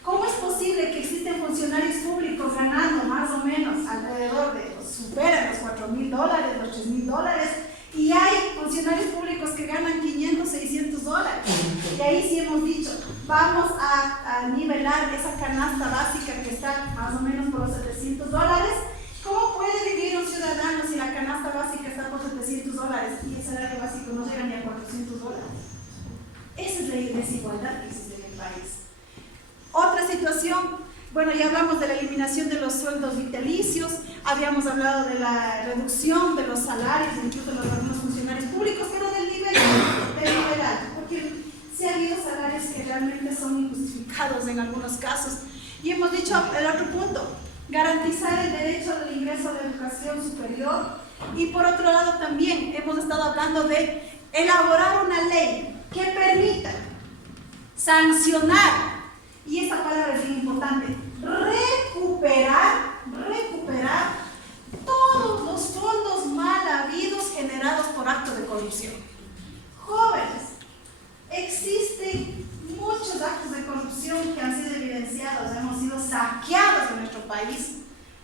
¿Cómo es posible que existen funcionarios públicos ganando más o menos alrededor de, superan los $4,000, los $3,000, y hay funcionarios públicos que ganan $500, $600? Y ahí sí hemos dicho, vamos a nivelar esa canasta básica que está más o menos por los $700. ¿Cómo puede vivir un ciudadano si la canasta básica está por $700 y el salario básico no llega ni a $400? Esa es la desigualdad que existe en el país. Otra situación, bueno, ya hablamos de la eliminación de los sueldos vitalicios, habíamos hablado de la reducción de los salarios, incluso de los algunos funcionarios públicos, pero del nivel alto, porque sí ha habido salarios que realmente son injustificados en algunos casos. Y hemos dicho el otro punto, garantizar el derecho al ingreso a la educación superior. Y por otro lado también hemos estado hablando de elaborar una ley que permita sancionar, y esa palabra es bien importante, recuperar todos los fondos mal habidos generados por actos de corrupción. Jóvenes, existen muchos actos de corrupción que han sido evidenciados, hemos sido saqueados en nuestro país,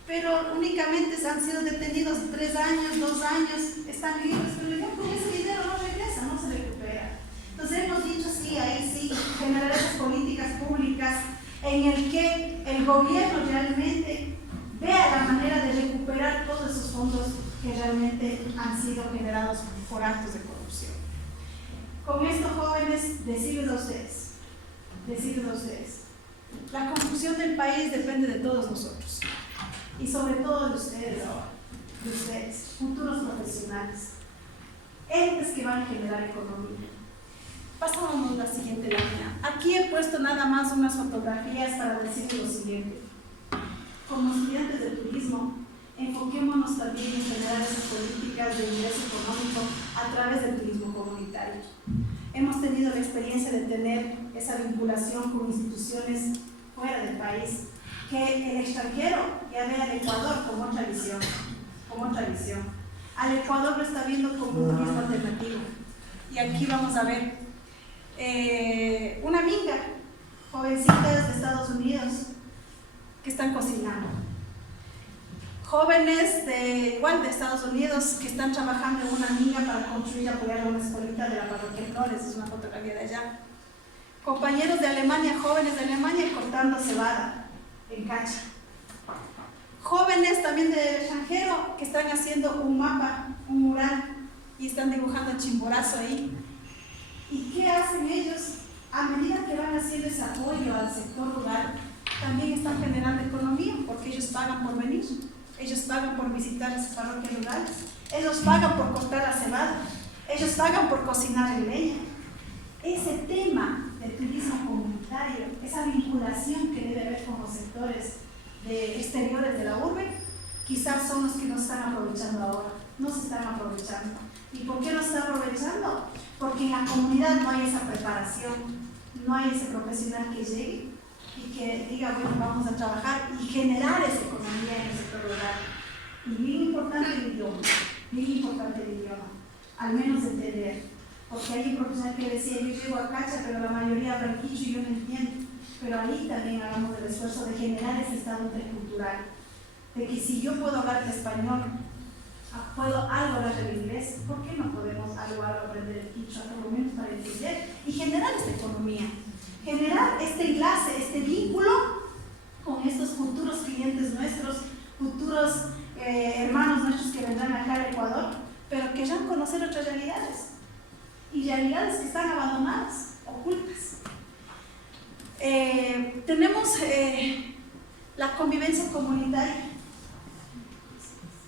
pero únicamente han sido detenidos 3 años, 2 años, están libres, pero ya con ese dinero no regresa, no se recupera. Entonces hemos dicho sí, ahí sí, generar esas políticas públicas en el que el gobierno realmente vea la manera de recuperar todos esos fondos que realmente han sido generados por actos de corrupción. Con esto, jóvenes, decirles a ustedes, la construcción del país depende de todos nosotros y sobre todo de ustedes ahora, de ustedes, futuros profesionales, entes que van a generar economía. Pasamos a la siguiente lámina. Aquí he puesto nada más unas fotografías para decirles lo siguiente. Como estudiantes de turismo, enfoquémonos también en generar esas políticas de ingreso económico a través del turismo comunitario. Hemos tenido la experiencia de tener esa vinculación con instituciones fuera del país, que el extranjero ya ve al Ecuador como otra visión. Al Ecuador lo está viendo como un turismo alternativo. Y aquí vamos a ver una amiga, jovencitas de Estados Unidos, que están cocinando. Jóvenes igual de Estados Unidos que están trabajando en una mina para construir y apoyar una escuelita de la parroquia Flores, es una fotografía de allá. Compañeros de Alemania, jóvenes de Alemania cortando cebada en cacha. Jóvenes también del extranjero que están haciendo un mapa, un mural, y están dibujando Chimborazo ahí. ¿Y qué hacen ellos? A medida que van haciendo ese apoyo al sector rural, también están generando economía, porque ellos pagan por venir, ellos pagan por visitar esas parroquias rurales, ellos pagan por cortar la cebada, ellos pagan por cocinar en leña. Ese tema del turismo comunitario, esa vinculación que debe haber con los sectores exteriores de la urbe, quizás son los que no están aprovechando ahora, no se están aprovechando. ¿Y por qué no se está aprovechando? Porque en la comunidad no hay esa preparación, no hay ese profesional que llegue y que diga, bueno, vamos a trabajar y generar esa economía en el sector rural. Y bien importante el idioma, al menos entender. Porque hay un profesional que decía, yo llego a Cacha, pero la mayoría habla quichua y yo no entiendo. Pero ahí también hagamos el esfuerzo de generar ese estado intercultural. De que si yo puedo hablar el español, puedo algo hablar el inglés, ¿por qué no podemos algo aprender el quichua, por lo menos para entender? Y generar esta economía, generar este enlace, este vínculo con estos futuros clientes nuestros, futuros hermanos nuestros que vendrán acá al Ecuador, pero que querrán conocer otras realidades. Y realidades que están abandonadas, ocultas. Tenemos la convivencia comunitaria.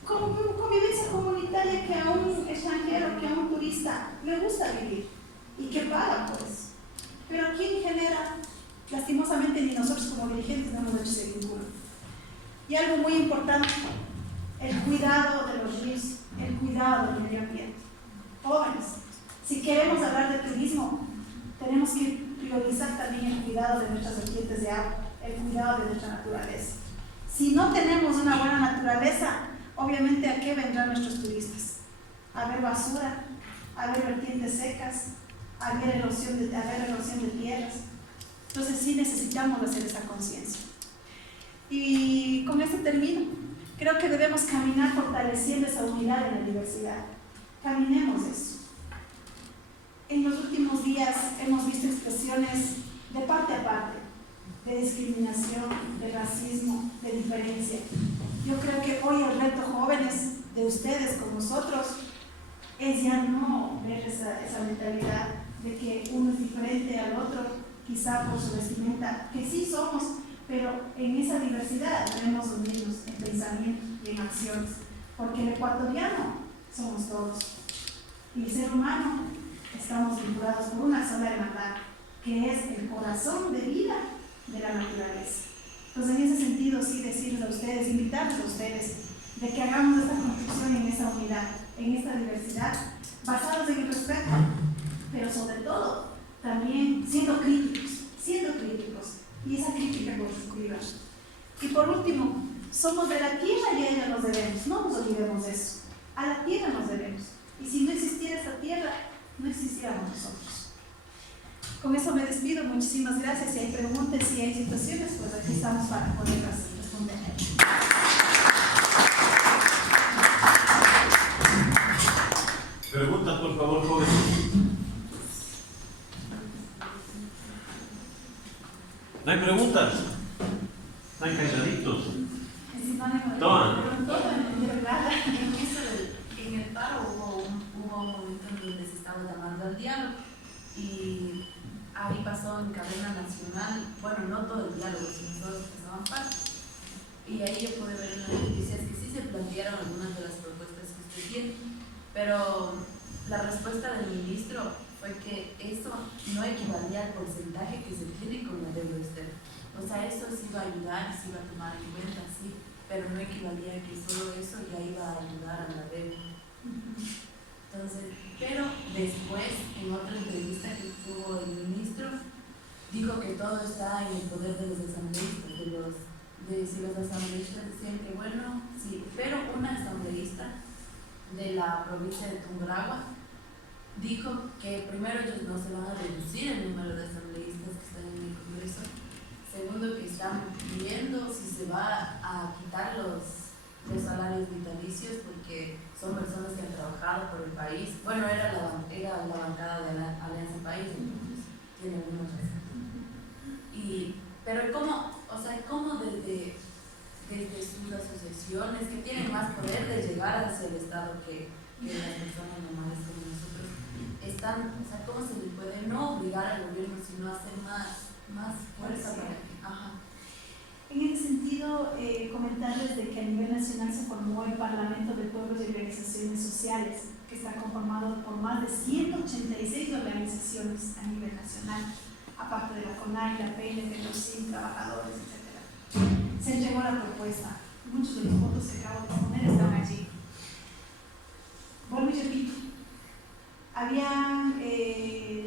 Convivencia comunitaria que a un extranjero, que a un turista le gusta vivir y que paga por eso. Pero ¿quién genera? Lastimosamente ni nosotros como dirigentes no hemos hecho ese vínculo. Y algo muy importante, el cuidado de los ríos, el cuidado del medio ambiente. Jóvenes, si queremos hablar de turismo, tenemos que priorizar también el cuidado de nuestras vertientes de agua, el cuidado de nuestra naturaleza. Si no tenemos una buena naturaleza, obviamente ¿a qué vendrán nuestros turistas? A ver basura, a ver vertientes secas, a ver erosión de tierras. Entonces sí necesitamos hacer esa conciencia. Y con esto termino. Creo que debemos caminar fortaleciendo esa unidad en la diversidad. Caminemos eso. En los últimos días hemos visto expresiones de parte a parte, de discriminación, de racismo, de diferencia. Yo creo que hoy el reto, jóvenes, de ustedes con nosotros, es ya no ver esa mentalidad de que uno es diferente al otro, quizá por su vestimenta, que sí somos, pero en esa diversidad debemos unirnos en pensamiento y en acciones, porque el ecuatoriano somos todos, y el ser humano estamos vinculados por una sola hermandad, que es el corazón de vida de la naturaleza. Entonces, en ese sentido, sí decirles a ustedes, invitarles a ustedes, de que hagamos esta construcción en esa unidad, en esta diversidad, basados en el respeto, pero sobre todo, también siendo críticos, y esa crítica constructiva. Y por último, somos de la tierra y a ella nos debemos, no nos olvidemos de eso, a la tierra nos debemos, y si no existiera esta tierra, no existiéramos nosotros. Con eso me despido, muchísimas gracias. Si hay preguntas, si hay situaciones, pues aquí estamos para poderlas responder. Preguntas, por favor, jóvenes. ¿No hay preguntas? ¿No hay calladitos? Toma. En el paro hubo un momento en donde se estaba llamando al diálogo y ahí pasó en cadena nacional, bueno, no todo el diálogo, sino todos los que estaban parte. Y ahí yo pude ver unas noticias que sí se plantearon algunas de las propuestas que usted tiene, pero la respuesta del ministro fue que eso no equivalía al porcentaje que se tiene con la deuda externa. O sea, eso sí iba a ayudar, sí iba a tomar en cuenta, sí, pero no equivalía a que solo eso ya iba a ayudar a la deuda. Entonces, pero después, en otra entrevista que tuvo el ministro, dijo que todo está en el poder de los asambleístas, si los asambleístas decían que bueno, sí, pero una asambleísta de la provincia de Tungurahua dijo que primero ellos no se van a reducir el número de asambleístas que están en el Congreso, segundo que están viendo si se va a quitar los salarios vitalicios porque son personas que han trabajado por el país. Bueno, era la bancada de la Alianza País, entonces tiene algunos razón. Pero ¿cómo desde sus asociaciones que tienen más poder de llegar hacia el Estado que las personas normales como nosotros están, o sea, cómo se le puede no obligar al gobierno sino hacer más fuerza para que... Ajá. En ese sentido, comentarles de que a nivel nacional se formó el Parlamento de Pueblos y Organizaciones Sociales, que está conformado por más de 186 organizaciones a nivel nacional, aparte de la CONAI, la PLF, los CIN, trabajadores, etc. Se entregó la propuesta Muchos de los votos que acabo de poner están allí. Vuelvo y repito, había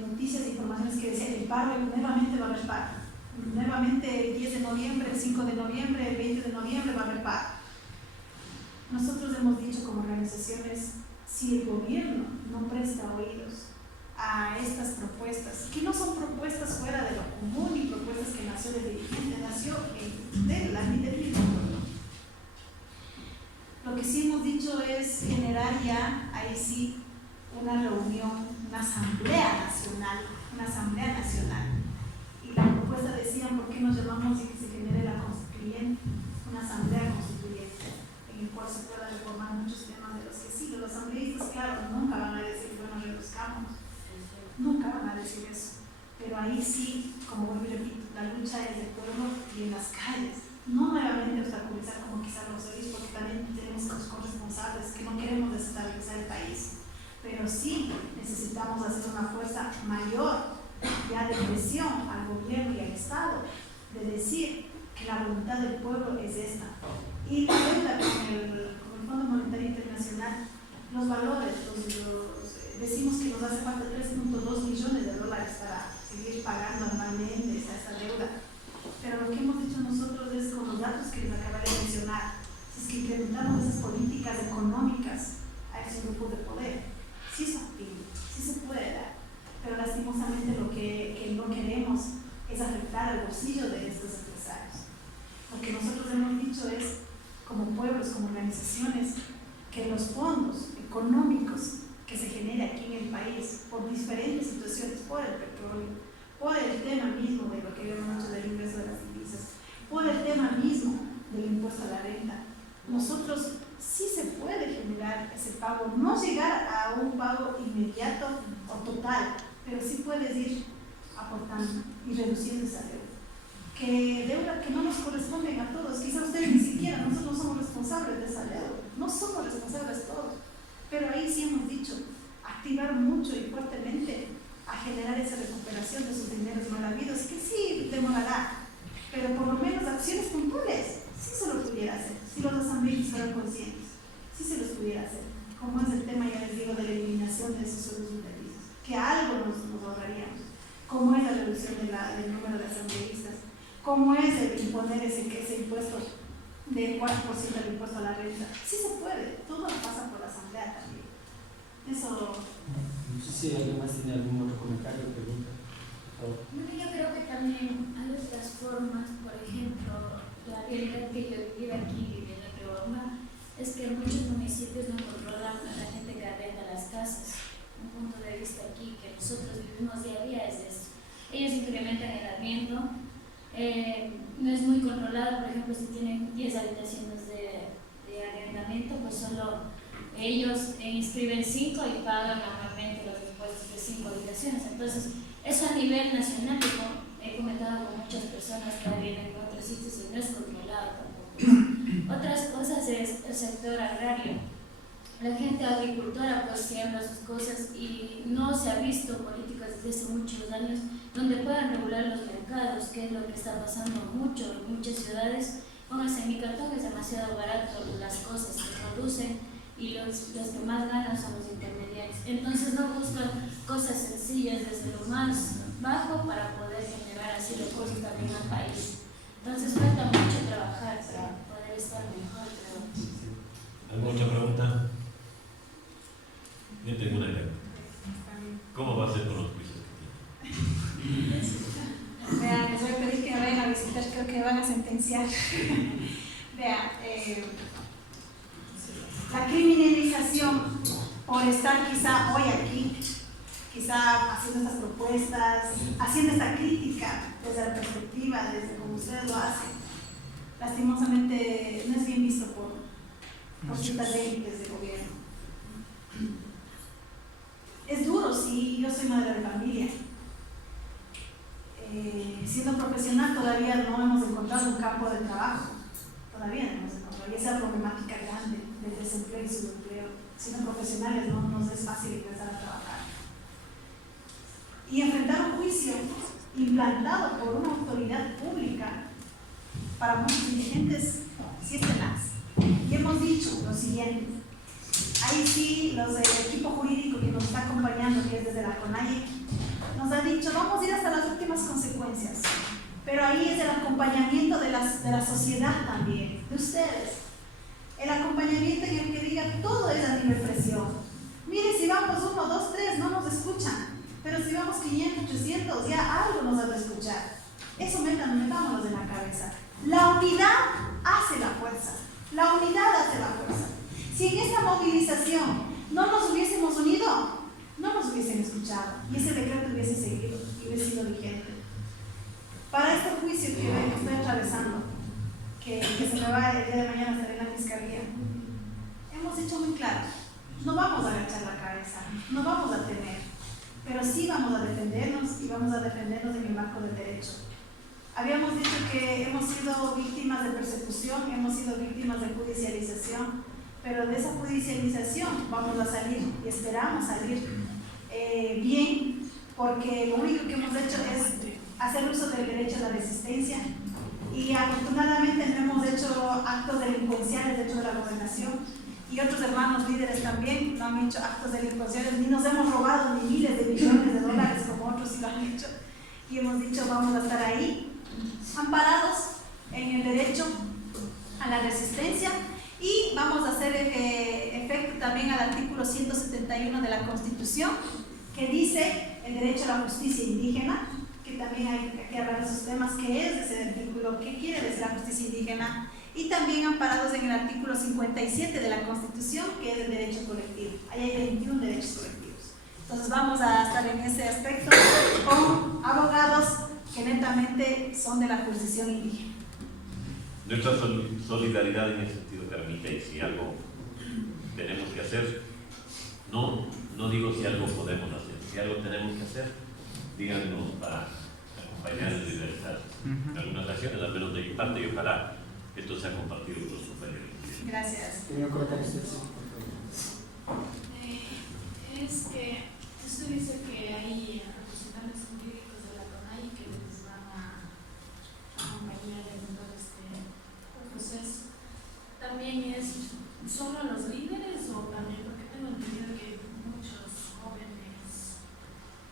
noticias e informaciones que decían que el paro nuevamente va a haber paro. Nuevamente el 10 de noviembre, el 5 de noviembre, el 20 de noviembre va a haber paro. Nosotros hemos dicho como organizaciones, si el gobierno no presta oídos a estas propuestas, que no son propuestas fuera de lo común y propuestas que nació del dirigente, nació del mismo pueblo. Lo que sí hemos dicho es generar ya, ahí sí, una reunión, una asamblea nacional. Y la propuesta decía, ¿por qué nos llamamos y que se genere la constituyente? Una asamblea constituyente, en el cual se pueda reformar muchos temas de los que sí, los asambleístas, claro, nunca van a decir, bueno, reduzcamos, nunca van a decir eso. Pero ahí sí, como vuelvo y repito, la lucha es del pueblo y en las calles. No nuevamente obstaculizar como quizás los oís, porque también tenemos los corresponsables que no queremos desestabilizar el país. Pero sí necesitamos hacer una fuerza mayor ya de presión al gobierno y al Estado, de decir que la voluntad del pueblo es esta. Y la deuda con el Fondo Monetario Internacional, los valores, decimos que nos hace falta 3.2 millones de dólares para seguir pagando anualmente esta deuda. Pero lo que hemos dicho nosotros es, con los datos que les acabé de mencionar, si es que implementamos esas políticas económicas a ese grupo de poder, sí es factible, sí se puede dar, pero lastimosamente lo que no queremos es afectar al bolsillo de estos empresarios. Lo que nosotros hemos dicho es, como pueblos, como organizaciones, que los fondos económicos que se genera aquí en el país por diferentes situaciones, por el petróleo, por el tema mismo de lo que habíamos dicho del ingreso de las divisas, por el tema mismo del impuesto a la renta, nosotros sí se puede generar ese pago, no llegar a un pago inmediato o total, pero sí puedes ir aportando y reduciendo esa deuda. Que deuda que no nos corresponde a todos, quizás ustedes ni siquiera, nosotros no somos responsables de esa deuda, no somos responsables todos, pero ahí sí hemos dicho, activar mucho y fuertemente a generar esa recuperación de sus dineros mal habidos, que sí demorará, pero por lo menos acciones puntuales sí se lo pudiera hacer, si los asambleístas fueran conscientes, sí se los pudiera hacer, como es el tema, ya les digo, de la eliminación de esos sueldos vitalizos, que algo nos ahorraríamos, como es la reducción del número de asambleístas, como es el imponer ese impuesto del 4% del impuesto a la renta, sí se puede, todo pasa por la asamblea también. Eso. No sé si alguien más tiene algún otro comentario o pregunta. Bueno, yo creo que también hay otras formas, por ejemplo, la realidad que yo vivo aquí en la Riobamba es que muchos municipios no controlan a la gente que arrenda las casas. Un punto de vista aquí que nosotros vivimos día a día es eso. Ellos incrementan el arriendo, no es muy controlado, por ejemplo, si tienen 10 habitaciones de arrendamiento, pues solo ellos inscriben 5 y pagan anualmente los impuestos de 5 habitaciones. Entonces, eso a nivel nacional, como he comentado con muchas personas que viven en otros sitios y no es controlado tampoco. Otras cosas es el sector agrario. La gente agricultora pues siembra sus cosas y no se ha visto políticas desde hace muchos años donde puedan regular los mercados, que es lo que está pasando mucho en muchas ciudades. Pónganse en mi cartón, es demasiado barato las cosas que producen y los que más ganan son los intermediarios. Entonces no buscan cosas sencillas desde lo más bajo para poder generar así recursos también al país. Entonces falta mucho trabajar para poder estar mejor, creo. ¿Alguna otra pregunta? Yo tengo una idea. ¿Cómo va a ser con los juicios que tienen? Vean, les voy a pedir que me vayan a visitar, creo que van a sentenciar. Vean, la criminalización por estar quizá hoy aquí, quizá haciendo estas propuestas, haciendo esta crítica desde la perspectiva, desde como ustedes lo hacen, lastimosamente no es bien visto por ciertas élites de gobierno. Es duro, sí, yo soy madre de familia. Siendo profesional todavía no hemos encontrado un campo de trabajo, todavía no hemos encontrado, y esa es la problemática grande del desempleo y subempleo. Siendo profesionales no nos es fácil empezar a trabajar. Y enfrentar un juicio implantado por una autoridad pública, para muchos dirigentes, sí es tenaz. siguiente. Ahí sí, los del equipo jurídico que nos está acompañando, que es desde la CONAIE, nos ha dicho, vamos a ir hasta las últimas consecuencias. Pero ahí es el acompañamiento de la sociedad también, de ustedes. El acompañamiento en el que diga, todo es a nivel presión. Mire, si vamos 1, 2, 3, no nos escuchan. Pero si vamos 500, 800, ya algo nos ha de escuchar. Eso metámonos en la cabeza. La unidad hace la fuerza. La unidad hace la fuerza. Si en esta movilización no nos hubiésemos unido, no nos hubiesen escuchado y ese decreto hubiese seguido y hubiese sido vigente. Para este juicio que estoy atravesando, que se me va el día de mañana a estar en la fiscalía, hemos dicho muy claro, no vamos a agachar la cabeza, no vamos a temer, pero sí vamos a defendernos y vamos a defendernos en el marco del derecho. Habíamos dicho que hemos sido víctimas de persecución, hemos sido víctimas de judicialización, pero de esa judicialización vamos a salir y esperamos salir bien, porque lo único que hemos hecho es hacer uso del derecho a la resistencia y afortunadamente no hemos hecho actos delincuenciales dentro de la gobernación y otros hermanos líderes también no han hecho actos delincuenciales, ni nos hemos robado ni miles de millones de dólares como otros sí lo han hecho y hemos dicho vamos a estar ahí amparados en el derecho a la resistencia y vamos a hacer efecto también al artículo 171 de la Constitución que dice el derecho a la justicia indígena, que también hay que hablar de esos temas, que es ese artículo, qué quiere decir la justicia indígena, y también amparados en el artículo 57 de la Constitución, que es el derecho colectivo. Ahí hay 21 derechos colectivos. Entonces vamos a estar en ese aspecto con abogados que netamente son de la jurisdicción indígena. Nuestra solidaridad en ese sentido permite, y si algo tenemos que hacer, no digo si algo podemos hacer, si algo tenemos que hacer, díganos para acompañar en diversas algunas acciones, al menos de mi parte, y ojalá esto sea compartido con los compañeros. Gracias. Es que usted dice que hay representantes jurídicos de la CONAIE que les van a acompañar en todo este proceso. ¿También es solo los líderes o también, porque tengo entendido que muchos jóvenes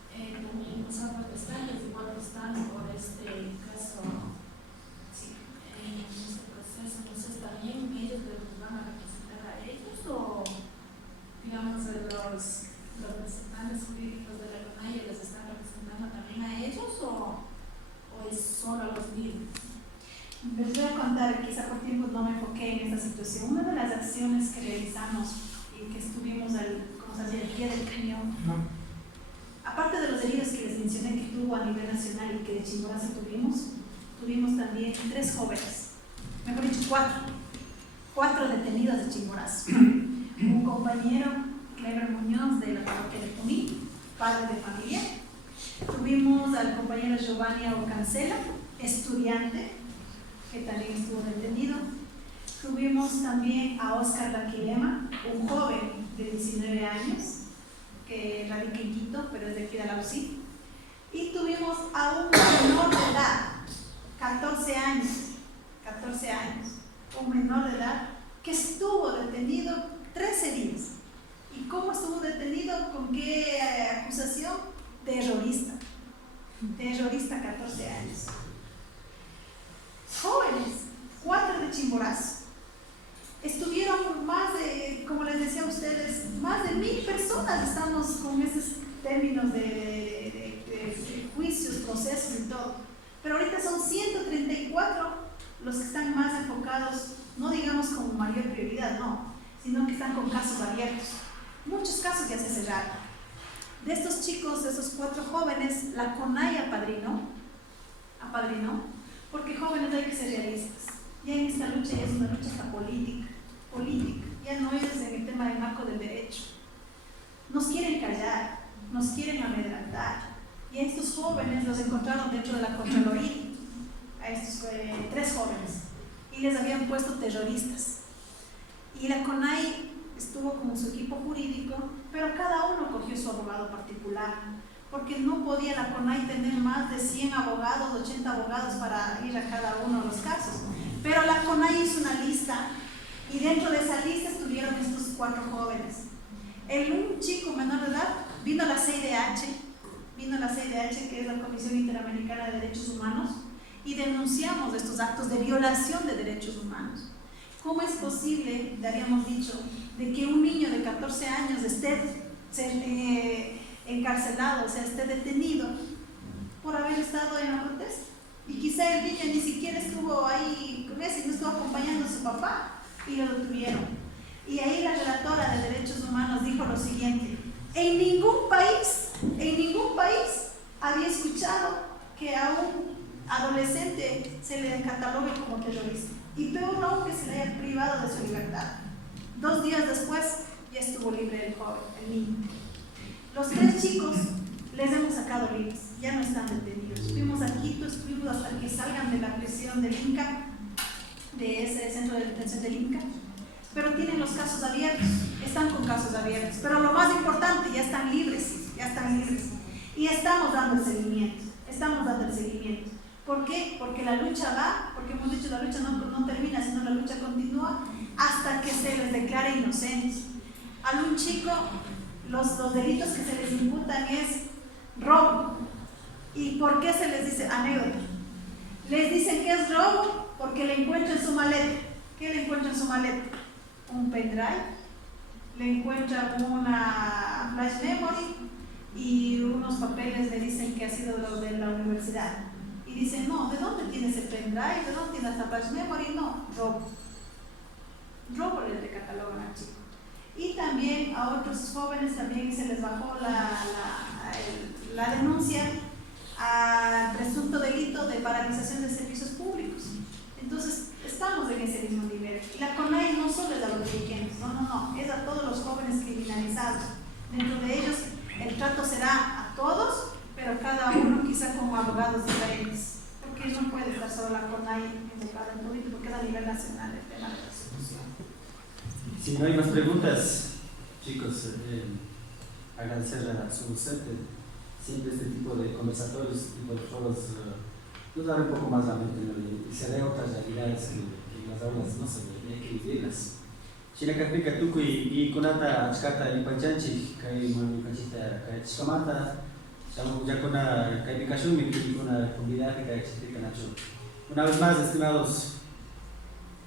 también son protestantes, igual están por este caso, sí, en este proceso? Entonces, ¿también ellos les van a representar a ellos o, digamos, los representantes jurídicos de la CONAIE les están representando también a ellos o es solo a los líderes? Les voy a contar, quizá por tiempo no me enfoqué en esta situación. Una de las acciones que realizamos y que estuvimos al pie del cañón, aparte de los heridos que les mencioné que tuvo a nivel nacional y que de Chimborazo tuvimos también 3 jóvenes, mejor dicho 4 detenidos de Chimborazo. Un compañero, Clever Muñoz, de la parroquia de Puní, padre de familia. Tuvimos al compañero Giovanni Ocancela, estudiante, que también estuvo detenido. Tuvimos también a Oscar Daquilema, un joven de 19 años, que radica en Quito, pero es de aquí de la UCI. Y tuvimos a un menor de edad, 14 años, un menor de edad, que estuvo detenido 13 días. ¿Y cómo estuvo detenido? ¿Con qué acusación? Terrorista, 14 años. Jóvenes, 4 de Chimborazo. Estuvieron más de, como les decía a ustedes, más de 1000 personas estamos con esos términos de juicios, procesos y todo. Pero ahorita son 134 los que están más enfocados, no digamos como mayor prioridad, no, sino que están con casos abiertos. Muchos casos ya se cerraron. De estos chicos, de esos 4 jóvenes, la CONAIE apadrinó, porque jóvenes hay que ser realistas. Ya en esta lucha ya es una lucha hasta política, ya no es en el tema del marco del derecho. Nos quieren callar, nos quieren amedrentar, y a estos jóvenes los encontraron dentro de la Contraloría, a estos 3 jóvenes, y les habían puesto terroristas. Y la CONAIE estuvo con su equipo jurídico, pero cada uno cogió su abogado particular, porque no podía la CONAIE tener más de 100 abogados, 80 abogados para ir a cada uno de los casos. Pero la CONAIE hizo una lista, y dentro de esa lista estuvieron 4 jóvenes. Un chico menor de edad vino a la CIDH, que es la Comisión Interamericana de Derechos Humanos, y denunciamos estos actos de violación de derechos humanos. ¿Cómo es posible, le habíamos dicho, de que un niño de 14 años esté encarcelado, o sea, esté detenido por haber estado en la protesta? Y quizá el niño ni siquiera estuvo ahí con eso, no estuvo acompañando a su papá y lo detuvieron. Y ahí la relatora de derechos humanos dijo lo siguiente: en ningún país había escuchado que a un adolescente se le catalogue como terrorista, y peor aún que se le haya privado de su libertad. 2 días después ya estuvo libre el joven, el niño. Los 3 chicos les hemos sacado libres, ya no están detenidos. Fuimos a Quito, estuvimos hasta que salgan de la prisión del Inca, de ese centro de detención del Inca, pero tienen los casos abiertos, están con casos abiertos. Pero lo más importante, ya están libres. Y estamos dando el seguimiento. ¿Por qué? Porque la lucha va, porque hemos dicho la lucha no termina, sino la lucha continúa hasta que se les declare inocentes. A un chico, los delitos que se les imputan es robo. ¿Y por qué se les dice anécdota? Les dicen que es robo porque le encuentran en su maleta. ¿Qué le encuentran en su maleta? Un pendrive, le encuentran una flash memory y unos papeles le dicen que ha sido los de la universidad. Y dicen, no, ¿de dónde tiene ese pendrive? ¿De dónde tiene esta flash memory? No, robo. Robo le catalogan al chico. Y también a otros jóvenes también se les bajó la denuncia al presunto delito de paralización de servicios públicos. Entonces, estamos en ese mismo nivel. La CONAIE no solo es a los dirigentes, no, es a todos los jóvenes criminalizados. Dentro de ellos, el trato será a todos, pero cada uno quizá como abogados diferentes, porque no puede estar solo la CONAIE enfocada en todo, porque es a nivel nacional el tema de la solución. Si no hay más preguntas, chicos, agradecer a su CEPTE, siempre este tipo de conversatorios, este tipo de foros, nos da un poco más la mente, ¿no? Y se ve otras realidades que en las aulas no se ven, hay que vivirlas. Chinacafrica tuku y kunata achkata y panchanchi, kai mami cachita kai chiskamata, estamos ya con una calificación y una comunidad que existe canacho. Una vez más, estimados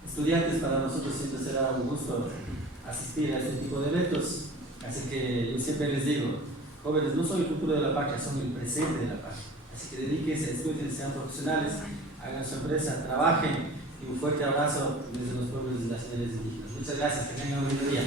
estudiantes, para nosotros siempre será un gusto asistir a este tipo de eventos, así que yo siempre les digo, jóvenes, no son el futuro de la patria, son el presente de la patria. Así que dedíquense, estudien, sean profesionales, hagan su empresa, trabajen, y un fuerte abrazo desde los pueblos y las ciudades indígenas. Muchas gracias, que tengan un buen día.